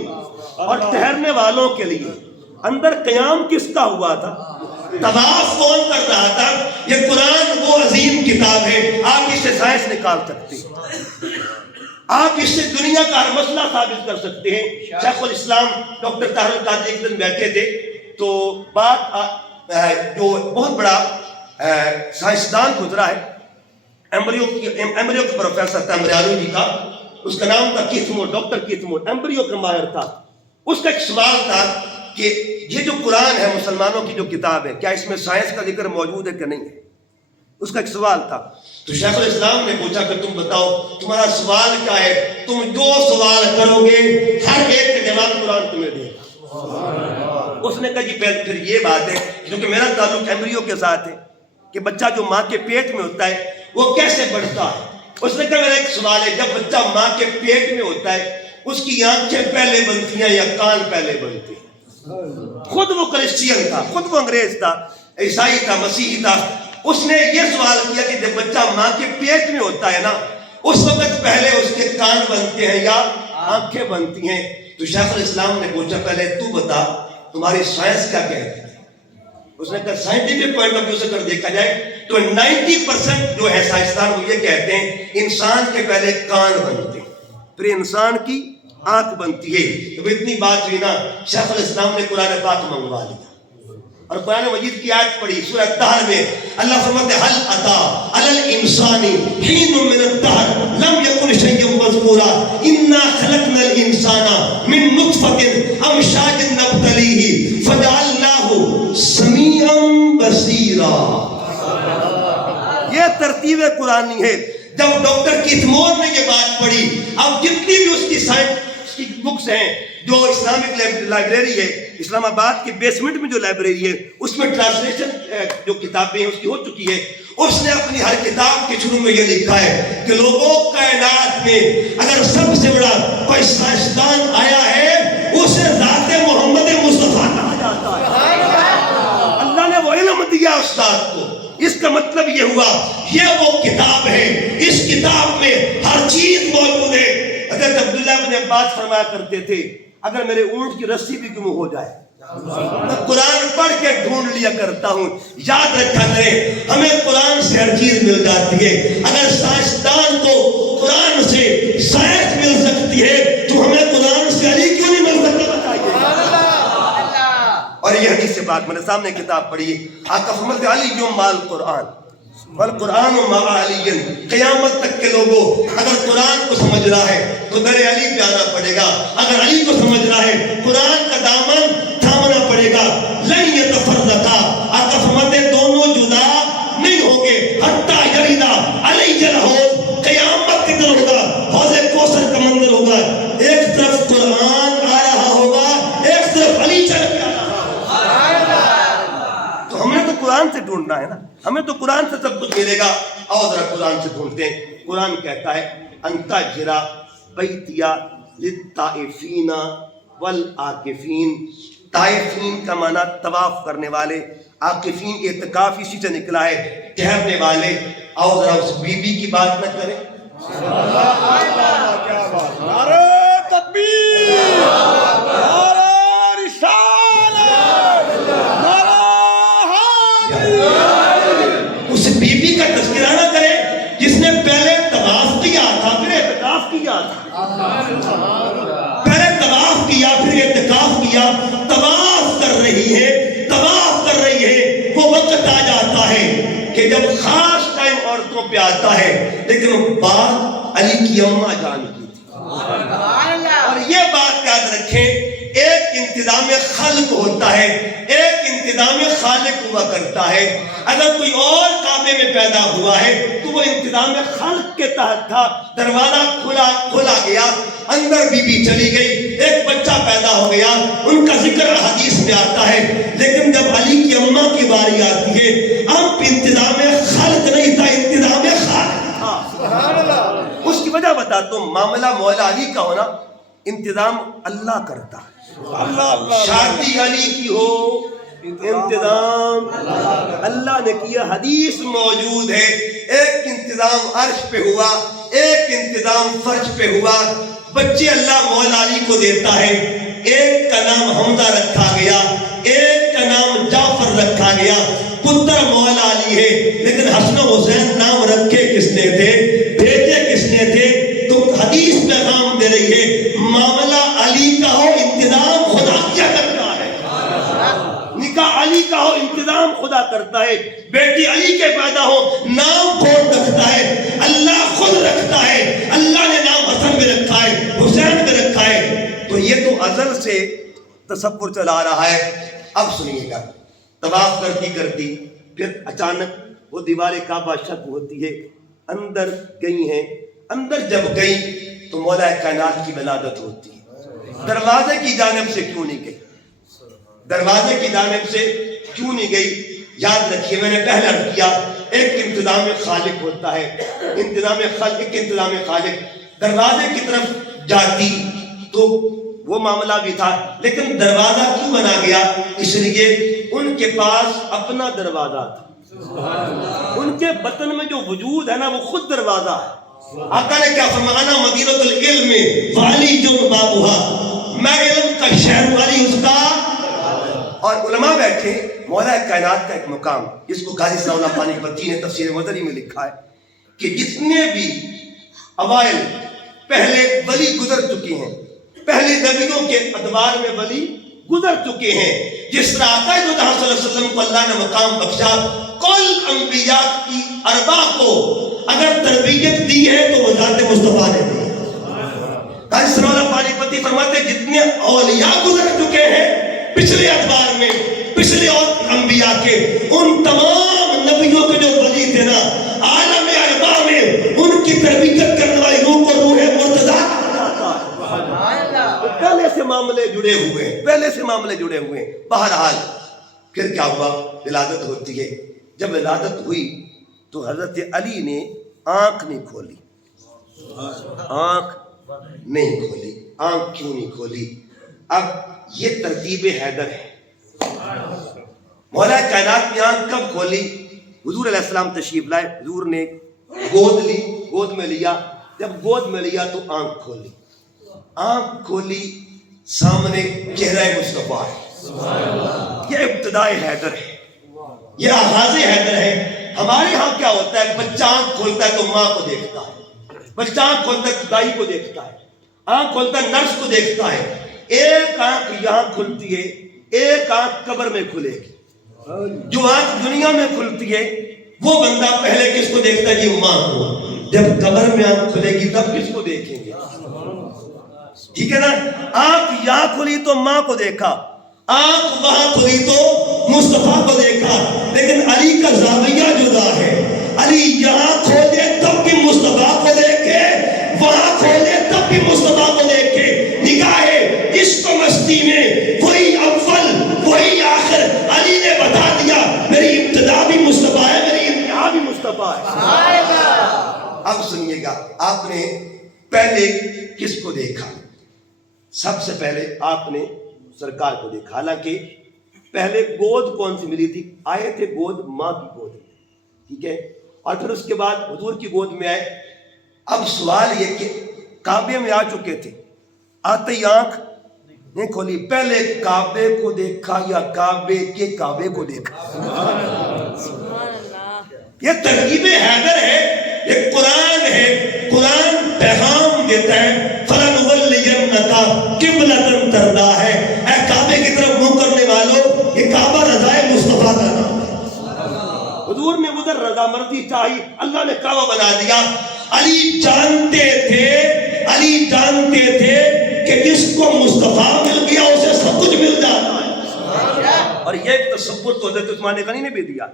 اور ٹھہرنے والوں کے لیے۔ اندر قیام کس کا ہوا تھا؟ طواف کون کر رہا تھا؟ یہ قرآن وہ عظیم کتاب ہے، آپ اس سے سائنس نکال سکتے ہیں، آپ اس سے دنیا کا ہر مسئلہ ثابت کر سکتے ہیں۔ شیخ الاسلام ڈاکٹر طاہر القادری ایک دن بیٹھے تھے تو بات جو بہت بڑا سائنسدان گزرا ہے، ایمبریو کے پروفیسر تھا امریالو جی کا، اس کا نام تھا کیتھ مور، ڈاکٹر کیتھ مور، ایمبریو کا ماہر تھا۔ اس کا ایک سوال تھا کہ یہ جو قرآن ہے مسلمانوں کی جو کتاب ہے، کیا اس میں سائنس کا ذکر موجود ہے کہ نہیں ہے؟ اس کا ایک سوال تھا۔ تو شیخ الاسلام نے پوچھا کہ تم بتاؤ تمہارا سوال کیا ہے، تم جو سوال کرو گے ہر ایک کا جواب قرآن تمہیں دے گا۔ اس نے کہا جی پھر یہ بات ہے، کیونکہ میرا تعلق ایمبریو کے ساتھ ہے کہ بچہ جو ماں کے پیٹ میں ہوتا ہے وہ کیسے بڑھتا ہے۔ اس نے کہا میرا ایک سوال ہے، جب بچہ ماں کے پیٹ میں ہوتا ہے اس کی آنکھیں پہلے بنتی ہیں یا کان پہلے بنتے ہیں؟ خود وہ کرسچین تھا، خود وہ انگریز تھا، عیسائی تھا، مسیحی تھا۔ اس نے یہ سوال کیا کہ جب بچہ ماں کے پیٹ میں ہوتا ہے نا، اس وقت پہلے اس کے کان بنتے ہیں یا آنکھیں بنتی ہیں؟ تو شیخ الاسلام نے پوچھا پہلے تو بتا تمہاری سائنس کیا کہتی ہے؟ اس نے کہا سائنٹیفک پوائنٹ آف ویو سے اگر دیکھا جائے تو 90% جو ہے سائنسدان وہ یہ کہتے ہیں انسان کے پہلے کان بنتے ہیں پھر انسان کی آنکھ بنتی ہے۔ تو اتنی بات ہوئی نا، شیخ الاسلام نے قرآن پاک منگوا لیا اور قرآن مجید کی آیت پڑھی سورہ الدہر میں۔ اللہ فرماتے ہیں هل اتى على الانسان حين من الدهر لم يكن شيئا مذكورا انا خلقنا الانسان من نطفة امشاج نبتليه فجعلناه سميعا بصيرا۔ یہ ترتیب قرآنی ہے۔ جب ڈاکٹر کیتھ مور نے یہ بات پڑھی، اب جتنی بھی اس کی سائنس کی بکس ہیں، جو اسلامک لائبریری ہے اسلام آباد کے بیسمنٹ میں جو لائبریری ہے اس میں ٹرانسلیشن جو کتابیں ہیں اس کی ہو چکی ہے۔ اس نے اپنی ہر کتاب کے شروع میں یہ لکھا ہے کہ لوگوں کائنات میں اگر سب سے بڑا کوئی سائنسدان آیا ہے اسے ذات محمد مصطفیٰ کہا جاتا ہے۔ اللہ نے وہ علم دیا استاد کو، اس کا مطلب یہ ہوا یہ وہ کتاب ہے، اس کتاب میں ہر چیز موجود ہے۔ حضرت عبداللہ بن عباس فرمایا کرتے تھے اگر میرے اونٹ کی رسی بھی گم ہو جائے میں قرآن پڑھ کے ڈھونڈ لیا کرتا ہوں۔ یاد رکھا کریں ہمیں قرآن سے ہر چیز مل جاتی ہے۔ اگر سائنسدان کو قرآن سے سائنس مل سکتی ہے تو ہمیں قرآن سے علی کیوں نہیں مل سکتا بتائیے۔ اور یہ حدیث سے بات میرے سامنے کتاب پڑھی آقا فرماتے علی یوم مال قرآن والقرآن مع علی، قیامت تک کے لوگوں اگر قرآن کو سمجھ رہا ہے تو در علی پہ آنا پڑے گا، اگر علی کو سمجھ رہا ہے قرآن کا دامن تھامنا پڑے گا۔ لن یتفرقا، آقا فرماتے دونوں جدا نہیں ہوں گے حتی یریدا علی الحوض، قیامت کے دن ہوگا حوض کوثر کا منظر ہوگا، ایک طرف قرآن آ رہا ہوگا ایک طرف علی چل کے آ رہا ہوگا۔ تو ہم نے تو قرآن سے ڈھونڈنا ہے نا، ہمیں تو قرآن سے سب کچھ ملے گا۔ اور ذرا قرآن سے ڈھونڈتے ہیں۔ قرآن کہتا ہے انتا جرا بیتیا للطائفین والعاکفین، طائفین کا معنی طواف کرنے والے، عاکفین اعتکاف اسی سے نکلا ہے ٹھہرنے والے۔ اور ذرا اس بی بی کی بات نہ کریں۔ کیا بات، نعرہ تکبیر، نعرہ رسالت، نعرہ حیدر۔ اس بی بی کا تذکرہ نہ کریں جس نے پہلے طواف کیا تھا پھر اعتکاف کیا تھا، پہلے طواف کیا پھر اعتکاف کیا۔ طواف کر رہی ہے، طواف کر رہی ہے، وہ وقت آ جاتا ہے کہ جب خاص ٹائم عورتوں پہ آتا ہے، لیکن بات علی کی اماں جان کی تھی۔ اور یہ بات یاد رکھیں ایک انتظام خلق ہوتا ہے، ایک انتظام خالق ہوا کرتا ہے۔ اگر کوئی اور کعبے میں پیدا ہوا ہے تو وہ انتظام خلق کے تحت تھا۔ دروازہ کھولا گیا، اندر بی بی چلی گئی، ایک بچہ پیدا ہو گیا، ان کا ذکر حدیث میں آتا ہے۔ لیکن جب علی کی اماں کی باری آتی ہے اب انتظام خلق نہیں تھا، انتظام خالق تھا۔ سبحان اللہ۔ اس کی وجہ بتاتا ہوں، معاملہ مولا علی کا ہونا انتظام اللہ کرتا ہے۔ شادی علی کی ہو انتظام اللہ نے کیا، حدیث موجود ہے۔ ایک انتظام عرش پہ ہوا، ایک انتظام فرش پہ ہوا۔ بچے اللہ مولا علی کو دیتا ہے، ایک کا نام حمزہ رکھا گیا، ایک کا نام جعفر رکھا گیا۔ پتر مولا علی ہے لیکن حسن و حسین نام رکھے کس نے تھے، بیٹے کس نے تھے؟ تو حدیث پیغام دے رہی ہے معاملہ علی کا ہو انتظام خدا کیا کرتا ہے۔ نکاح علی کا ہو انتظام خدا کرتا ہے، بیٹی علی کے پیدا ہو نام کون رکھتا ہے؟ اللہ خود رکھتا ہے۔ اللہ نے نام حسن میں رکھا ہے، حسین میں رکھا ہے۔ تو یہ تو ازل سے تصور چلا رہا ہے۔ اب سنیے گا، طواف کرتی کرتی پھر اچانک وہ دیوار کعبہ شک ہوتی ہے، اندر گئی ہیں۔ اندر جب گئی تو مولا کائنات کی ولادت ہوتی ہے۔ دروازے کی جانب سے کیوں نہیں گئی؟ دروازے کی جانب سے کیوں نہیں گئی؟ یاد رکھیے میں نے پہلے عرض کیا ایک انتظام خالق ہوتا ہے، انتظام خالق، ایک انتظام خالق۔ دروازے کی طرف جاتی تو وہ معاملہ بھی تھا، لیکن دروازہ کیوں بنا گیا؟ اس لیے ان کے پاس اپنا دروازہ تھا، ان کے بطن میں جو وجود ہے نا وہ خود دروازہ ہے۔ آقا نے کیا فرمانا؟ مدینۃ العلم وعلی جو بابوہا، میں علم کا شہر والی اس کا۔ اور علماء بیٹھے، مولا کائنات کا ایک مقام جس کو قاضی ثناء اللہ پانی پتی نے تفسیر مدنی میں لکھا ہے کہ جتنے بھی اوائل پہلے ولی گزر چکے ہیں، پہلے نبیوں کے ادوار میں ولی گزر چکے ہیں، جس طرح آقا صلی اللہ علیہ وسلم کو اللہ نے مقام بخشا، کل انبیاء کی ارباء کو اگر تربیت دی ہے تو وہ ذات مصطفیٰ نے دی۔ قاضی ثناء اللہ پانی پتی فرماتے جتنے اولیاء گزر چکے ہیں پچھلے ادوار میں، پچھلے اور انبیاء کے، ان تمام نبیوں کے جو ولی تھے نا عالم ارباء میں ان کی تربیت کرنے والی روح کو روح مرتضیٰ پہلے سے معاملے جڑے ہوئے ہیں، پہلے سے معاملے جڑے ہوئے ہیں۔ بہرحال پھر کیا ہوا؟ ولادت ہوتی ہے۔ جب ولادت ہوئی تو حضرت علی نے آنکھ نہیں کھولی، آنکھ نہیں کھولی۔ آنکھ کیوں نہیں کھولی؟ اب یہ ترتیب حیدر ہے۔ مولا کائنات نے آنکھ کب کھولی؟ حضور علیہ السلام تشریف لائے، حضور نے گود لی، گود میں لیا، جب گود میں لیا تو آنکھ کھولی، آنکھ کھولی، سامنے چہرہ مصطفیٰ ہے۔ یہ ابتدائے حیدر ہے، یہ آغاز حیدر ہے۔ ہمارے ہاں کیا ہوتا ہے، بچہ آنکھ کھولتا ہے تو ماں کو دیکھتا ہے، بچہ آنکھ کھولتا ہے تو دائی کو دیکھتا ہے، آنکھ کھولتا ہے نرس کو دیکھتا ہے۔ ایک آنکھ یہاں کھلتی ہے، ایک آنکھ قبر میں کھلے گی۔ جو آنکھ دنیا میں کھلتی ہے وہ بندہ پہلے کس کو دیکھتا ہے جی؟ ماں کو۔ جب قبر میں آنکھ کھلے گی تب کس کو دیکھیں گے؟ ٹھیک ہے نا؟ آنکھ یہاں کھلی تو ماں کو دیکھا، آنکھ وہاں کھلی تو مصطفیٰ کو دیکھا، لیکن علی کا زاویہ جدا ہے۔ علی یہاں کھولے تب بھی مصطفیٰ کو دیکھے، وہاں کھولے تب بھی مصطفیٰ کو دیکھے۔ نگاہ عشق و مستی میں وہی اول وہی آخر، علی نے بتا دیا میری ابتدا بھی مصطفیٰ ہے، میری انتہا بھی مصطفیٰ ہے۔ اب سنیے گا، آپ نے پہلے کس کو دیکھا؟ سب سے پہلے آپ نے سرکار کو دیکھا، حالانکہ پہلے گود کون سی ملی تھی؟ آئے تھے گود ماں کی گود میں، ٹھیک ہے، اور پھر اس کے بعد حضور کی گود میں آئے۔ اب سوال یہ کہ کعبے میں آ چکے تھے، آتے ہی آنکھ نہیں کھولی، پہلے کعبے کو دیکھا یا کعبے کے کعبے کو دیکھا؟ یہ ترکیب حیدر ہے، یہ قرآن ہے، قرآن پیغام دیتا ہے، فَلَنُوَلِّيَنَّكَ قِبْلَةً تَرْضَاهَا ہے۔ اے کعبے کی طرف منہ کرنے والوں، یہ کعبہ رضائے مصطفیٰ کا نام ہے۔ حضور نے ادھر رضا مرضی چاہی، اللہ نے کعبہ بنا دیا۔ علی جانتے تھے، علی جانتے تھے کہ جس کو مصطفیٰ مل گیا اسے سب کچھ مل جاتا ہے۔ اور یہ تصور تو حضرت عثمان غنی نے بھی دیا۔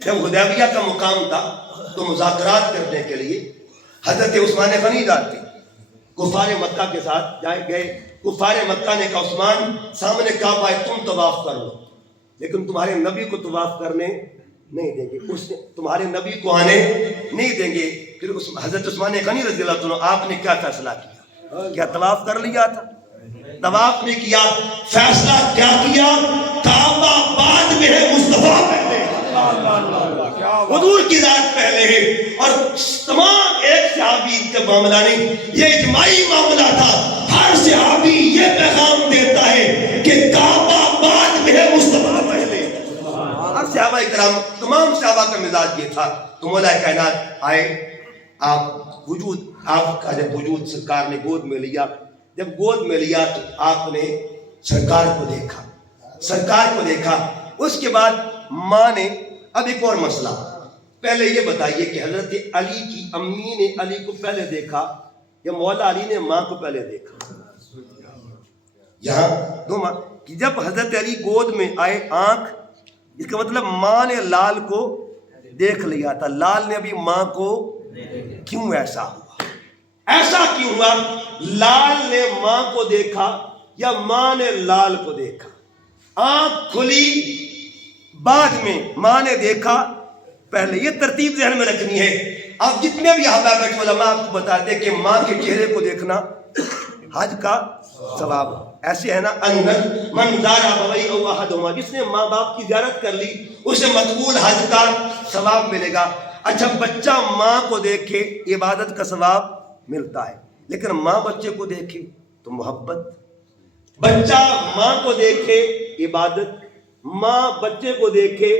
جب حدیبیہ کا مقام تھا تو مذاکرات کرنے کے لیے حضرت عثمان غنی جاتے، کفار مکہ کے ساتھ جائے گئے۔ کفار مکہ نے کہا عثمان سامنے کعبہ ہے، تم طواف کر لو، لیکن تمہارے نبی کو طواف کرنے نہیں دیں گے، اس نے تمہارے نبی کو آنے نہیں دیں گے۔ پھر حضرت عثمان غنی رضی اللہ عنہ آپ نے کیا فیصلہ کیا؟ کیا طواف کر لیا تھا؟ طواف نہیں کیا، فیصلہ کیا کیا؟ کعبہ بعد میں ہے، مصطفیٰ پہلے ہے، حضور کی ذات پہلے ہے۔ اور تمام ایک صحابی کا معاملہ نہیں، یہ اجماعی معاملہ تھا۔ ہر صحابی یہ پیغام دیتا ہے کہ کعبہ بعد میں ہے، مصطفیٰ پہلے۔ ہر صحابہ کرام، تمام صحابہ کا مزاج یہ تھا۔ تو مولا کائنات آئے، آپ کا جب وجود سرکار نے گود میں لیا، جب گود میں لیا تو آپ نے سرکار کو دیکھا، سرکار کو دیکھا۔ اس کے بعد ماں نے، اب ایک اور مسئلہ، پہلے یہ بتائیے کہ حضرت علی کی امی نے علی کو پہلے دیکھا یا مولا علی نے ماں کو پہلے دیکھا؟ یہاں دو ماں، کہ جب حضرت علی گود میں آئے، آنکھ، اس کا مطلب ماں نے لال کو دیکھ لیا تھا، لال نے ابھی ماں کو، کیوں ایسا ہوا؟ ایسا کیوں ہوا؟ لال نے ماں کو دیکھا یا ماں نے لال کو دیکھا؟ آنکھ کھلی بعد میں، ماں نے دیکھا پہلے، یہ ترتیب ذہن میں رکھنی ہے۔ اب جتنے بھی یہاں بیٹھے علماء آپ کو بتاتے ہیں کہ ماں کے چہرے کو دیکھنا حج کا ثواب ایسے ہے نا، من زار ابویہ او احدہما، جس نے ماں باپ کی زیارت کر لی اسے مقبول حج کا ثواب ملے گا۔ اچھا، بچہ ماں کو دیکھے عبادت کا ثواب ملتا ہے، لیکن ماں بچے کو دیکھے تو محبت، بچہ ماں کو دیکھے عبادت، ماں بچے کو دیکھے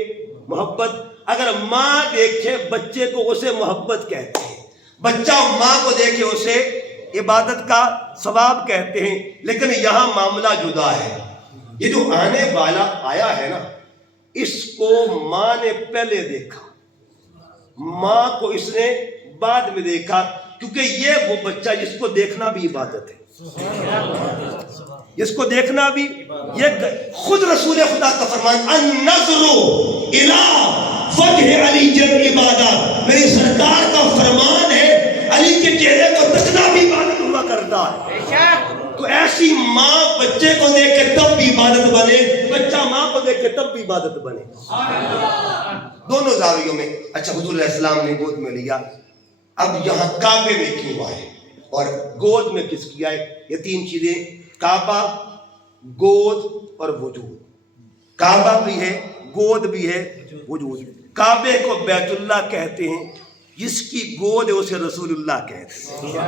محبت۔ اگر ماں دیکھے بچے کو اسے محبت کہتے ہیں، بچہ ماں کو دیکھے اسے عبادت کا ثواب کہتے ہیں، لیکن یہاں معاملہ جدا ہے۔ یہ جو آنے والا آیا ہے نا، اس کو ماں نے پہلے دیکھا، ماں کو اس نے بعد میں دیکھا، کیونکہ یہ وہ بچہ جس کو دیکھنا بھی عبادت ہے، جس کو دیکھنا بھی، یہ خود رسول خدا کا فرمان، النظر الی وجہ علی جل عبادہ، میری سرکار کا فرمان ہے، علی کے چہرے کو تکنا بھی عبادت ہوا کرتا ہے۔ تو ایسی ماں بچے کو دیکھ کے تب بھی عبادت بنے، بچہ ماں کو دیکھ کے تب بھی عبادت بنے، دونوں زاویوں میں۔ اچھا، حضور علیہ السلام نے گود میں لیا، اب یہاں کعبے میں کیوں آئے اور گود میں کس کی آئے؟ یہ تین چیزیں، کعبہ، گود اور وجود۔ کعبہ بھی ہے، گود بھی ہے، وجود بھی ہے۔ کعبے کو بیت اللہ کہتے ہیں، جس کی گود ہے اسے رسول اللہ کہتے ہیں،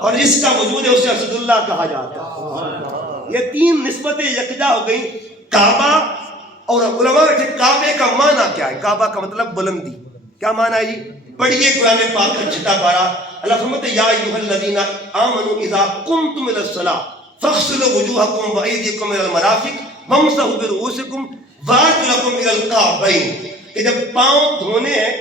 اور جس کا وجود ہے اسے اسد اللہ کہا جاتا ہے۔ یہ تین نسبتیں یکجا ہو گئیں۔ کعبہ اور علماء کے کعبے کا معنی کیا ہے؟ کعبہ کا مطلب بلندی۔ کیا معنی ہے جی؟ پڑھیے قرآن پاک کا چھٹا پارا، اللہ فرماتے ہیں یا ایھا الذین آمنوا اذا قمتم الی الصلاۃ فاغسلوا وجوہکم وایدیکم الی المرافق وامسحوا برؤوسکم وارجلکم الی الکعبین، کہ جب پاؤں دھونے ہیں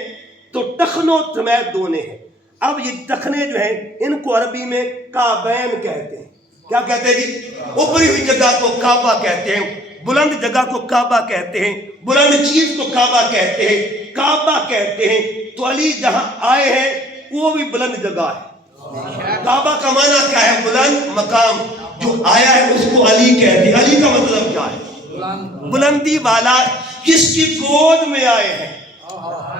تو ٹخنوں سمیت دھونے ہیں۔ اب یہ ٹخنے جو ہیں ان کو عربی میں کعبین کہتے ہیں۔ کیا کہتے ہیں جی؟ اوپری ہوئی جگہ کو کعبہ کہتے ہیں، بلند جگہ کو کعبہ کہتے ہیں، بلند چیز کو کعبہ کہتے ہیں، کعبہ کہتے ہیں۔ تو علی جہاں آئے ہیں وہ بھی بلند جگہ ہے۔ کعبہ کا معنی کیا ہے؟ بلند مقام۔ جو آیا ہے اس کو علی کہتے ہیں۔ علی کا مطلب کیا ہے؟ بلندی والا، جس کی گود میں آئے ہیں۔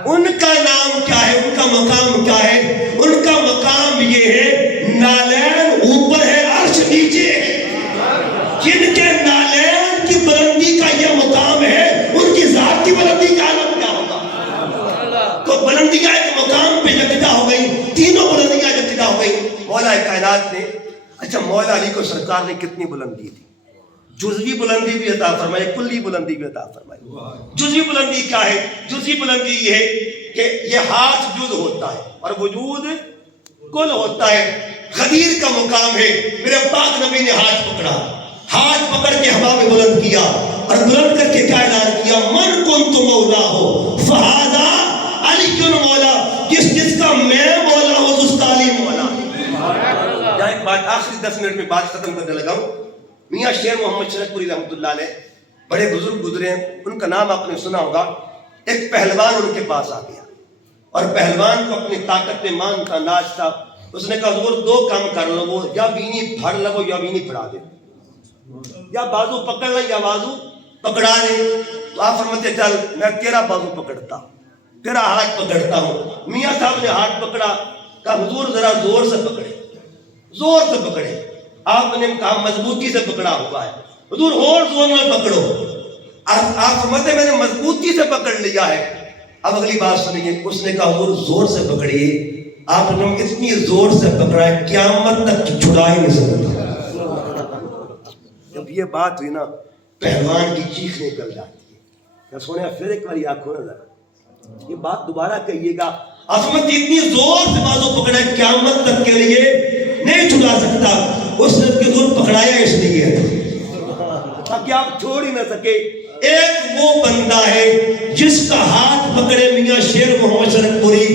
ان کا نام کیا ہے؟ ان کا مقام کیا ہے؟ ان کا مقام یہ ہے نالین اوپر ہے، عرش نیچے ہے۔ جن کے نالین کی بلندی کا یہ مقام ہے، ان کی ذات کی بلندی کا عالم کیا ہوگا؟ تو بلندیاں ایک مقام پہ یکجا ہو گئی، تینوں بلندیاں یکجا ہو گئی۔ مولا کائنات نے، اچھا مولا علی کو سرکار نے کتنی بلندی دی؟ جزوی بلندی بھی عطا فرمائی، کلی بلندی بھی عطا فرمائی۔ جزوی بلندی کیا ہے؟ جزوی بلندی یہ ہے کہ یہ ہاتھ جز ہوتا ہے اور وجود کل ہوتا ہے۔ غدیر کا مقام ہے، میرے پاک نبی نے ہاتھ پکڑا، ہاتھ پکڑ کے ہوا میں بلند کیا اور بلند کر کے کیا اعلان کیا؟ من کنت مولا ہو فہذا علی مولا، جس کا میں مولا ہوں اس کا علی مولا۔ یہاں ایک بات آخری 10 منٹ میں بات ختم کرنے لگا ہوں۔ میاں شیر محمد شرک پوری رحمۃ اللہ علیہ بڑے بزرگ گزرے ہیں، ان کا نام آپ نے سنا ہوگا۔ ایک پہلوان ان کے پاس آ گیا اور پہلوان کو اپنی طاقت پہ مان تھا، ناز تھا۔ اس نے کہا حضور دو کام کر لو، یا بینی پھڑ لو یا بینی پھڑا دے، یا بازو پکڑ لیں یا بازو پکڑا دے۔ تو آپ فرماتے چل میں تیرا بازو پکڑتا ہوں، تیرا ہاتھ پکڑتا ہوں۔ میاں صاحب نے ہاتھ پکڑا، کہا حضور ذرا زور سے پکڑے، زور سے پکڑے۔ آپ نے کہا مضبوطی سے پکڑا ہوا ہے، حضور اور زور میں پکڑو۔ آپ فرماتے میں نے مضبوطی سے پکڑ لیا ہے۔ اب اگلی بات سنیے، اس نے کہا حضور زور سے پکڑیے۔ آپ نے اتنی زور سے پکڑا ہے قیامت تک چھڑا ہی نہیں سکتا۔ جب یہ بات ہوئی نا پہلوان کی چیخ نکل جاتی ہے۔ کیا سونے پھر ایک بار آنکھوں نہ ذرا یہ بات دوبارہ کہیے گا۔ عظمت اتنی زور سے بازو پکڑا ہے قیامت تک کے لیے نہیں چھڑا سکتا۔ اس نے کے زور پکڑایا اس لیے تاکہ آپ چھوڑ ہی نہ سکے۔ ایک وہ بندہ ہے جس کا ہاتھ پکڑے میاں شیر محمد شرک پوری،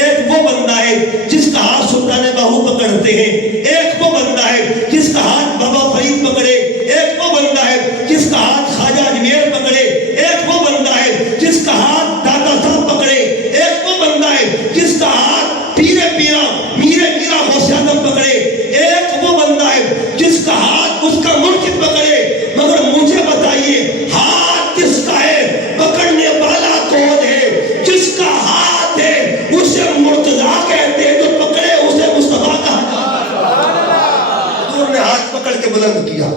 ایک وہ بندہ ہے جس کا ہاتھ سلطان باہو پکڑتے ہیں، ایک وہ بندہ ہے جس کا ہاتھ بابا فرید پکڑے، ایک وہ بندہ ہے جس کا ہاتھ خواجہ اجمیر پکڑے، ایک وہ بندہ ہے جس کا ہاتھ دادا صاحب پکڑے، ایک وہ بندہ ہے جس کا ہاتھ پیرے پیرا میرے میرا غوث اعظم پکڑے، ایک وہ بندہ ہے جس کا ہاتھ اس کا مرشد پکڑے۔ مگر مجھے بتائیے ہاتھ کس کا ہے؟ پکڑنے والا کون ہے؟ جس کا ہاتھ ہے اسے مرتضیٰ کہتے ہیں، جو پکڑے اسے مصطفیٰ کہا جاتا ہے۔ حضور نے ہاتھ پکڑ کے بلند کیا،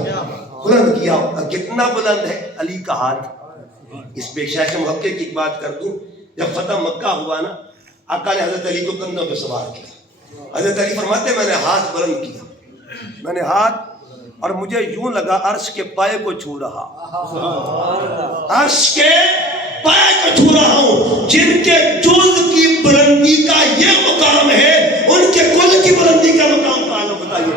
بلند کیا۔ کتنا بلند ہے علی کا ہاتھ؟ اس پہ شیخ محقق کی ایک بات کر دوں، جب فتح مکہ ہوا نا آقا نے حضرت علی کو کندھوں پہ سوار کیا۔ حضرت علی فرماتے ہیں میں نے ہاتھ بلند کیا، میں نے ہاتھ، اور مجھے یوں لگا عرش کے پائے کو چھو رہا، عرش کے پائے کو چھو رہا ہوں۔ جن کے جز کی بلندی کا یہ مقام ہے، ان کے کل کی بلندی کا مقام کا علم بتائیے۔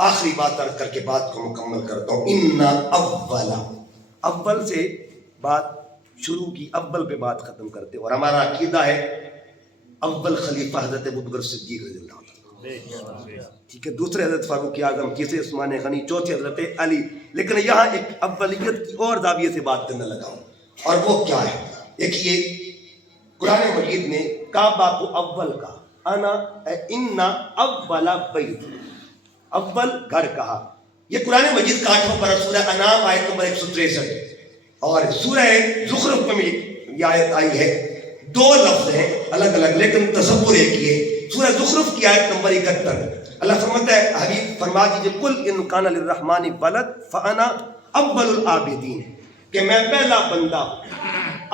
آخری بات عرض کر کے بات کو مکمل کرتا ہوں۔ ان اول سے بات شروع کی، اول پہ بات ختم کرتے اور ہمارا عقیدہ ہے اول خلیفہ حضرت ابوبکر صدیق رضی اللہ عنہ، ٹھیک ہے، دوسرے حضرت فاروق اعظم، تیسرے عثمان غنی، چوتھے حضرت علی۔ لیکن یہاں ایک اولیت کی اور زاویے سے بات کرنے لگا ہوں، اور وہ کیا ہے؟ دیکھیے قرآن مجید نے کعبہ کو اول کہا، ان اول بیت، اول گھر کہا۔ یہ قرآن مجید کا 8واں پارہ سورہ انعام آیت نمبر 163، اور سورہ زخرف میں یہ آیت آئی ہے۔ دو لفظ ہیں الگ الگ لیکن تصور ایک ہی ہے۔ سورہ زخرف کی آیت نمبر 71 اللہ فرماتا ہے، حبیب فرما دیجئے قل ان کان للرحمن ولد فانا اول العابدین، کہ میں پہلا بندہ ہوں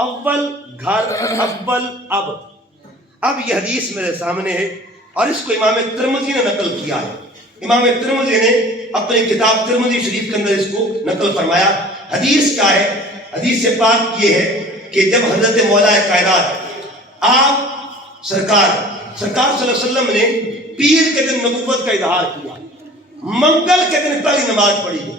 اول گھر اول اب یہ حدیث میرے سامنے ہے اور اس کو امام ترمذی نے نقل کیا ہے. امام ترمذی نے اپنی کتاب ترمذی شریف کے اندر اس کو نقل فرمایا. حدیث کیا ہے؟ حدیث سے پاک یہ ہے کہ جب حضرت مولا کائنات آپ سرکار صلی اللہ علیہ وسلم نے پیر کے دن نبوت کا اظہار کیا، منگل کے دن پہلی نماز پڑھی گئی،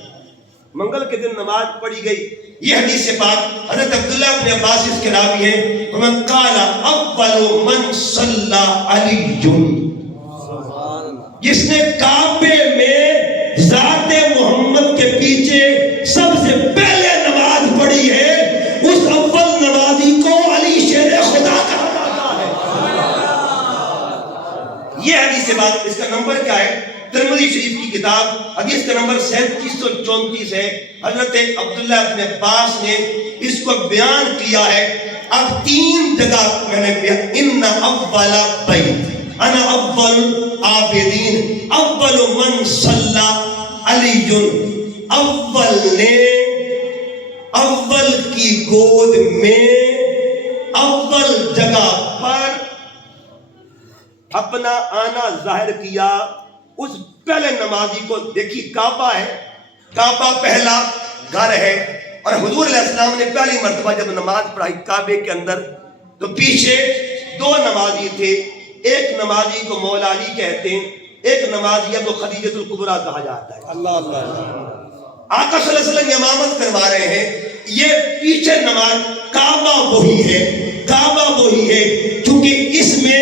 منگل کے دن نماز پڑھی گئی. یہ حدیث سے پاک حضرت عبداللہ بن عباس اس کے راوی ہیں. ومن قال اول من صلی علی، جس نے کعبے میں ذات محمد کے پیچھے سب سے پہلے نماز پڑھی ہے، اس اول نمازی کو علی شیر خدا کہا جاتا ہے. یہ حدیث سے بات. اس کا نمبر کیا ہے؟ ترمذی شریف کی کتاب حدیث کا نمبر 3734 ہے. حضرت عبداللہ ابن عباس نے اس کو بیان کیا ہے. اب 3 جگہ میں نے بیان. ان اول بیت انا اول عابدین اول من صلی علی. اول نے اول کی گود میں اول جگہ پر اپنا آنا ظاہر کیا. اس پہلے نمازی کو دیکھی، کعبہ ہے، کعبہ پہلا گھر ہے، اور حضور علیہ السلام نے پہلی مرتبہ جب نماز پڑھائی کعبے کے اندر تو پیچھے 2 نمازی تھے. ایک نمازی کو مولا علی کہتے ہیں، ایک نمازی کو خدیجۃ الکبریٰ کہا جاتا ہے. اللہ اللہ. آقا صلی اللہ علیہ وسلم امامت کروا رہے ہیں. یہ پیچھے نماز، کعبہ وہی ہے، کعبہ وہی ہے، کیونکہ اس میں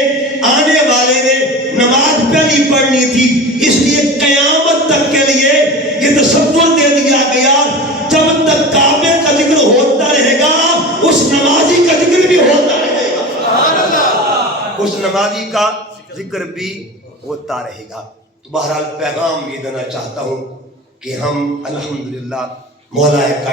آنے والے نے نماز پہلی پڑھنی تھی، اس لیے قیامت تک کے لیے یہ تصور دے دیا گیا جب تک کعبے کا ذکر ہوتا رہے گا اس نمازی کا ذکر بھی ہوتا رہے گا، اس نمازی کا ذکر بھی ہوتا رہے گا. بہرحال پیغام یہ دینا چاہتا ہوں کہ ہم الحمدللہ مولا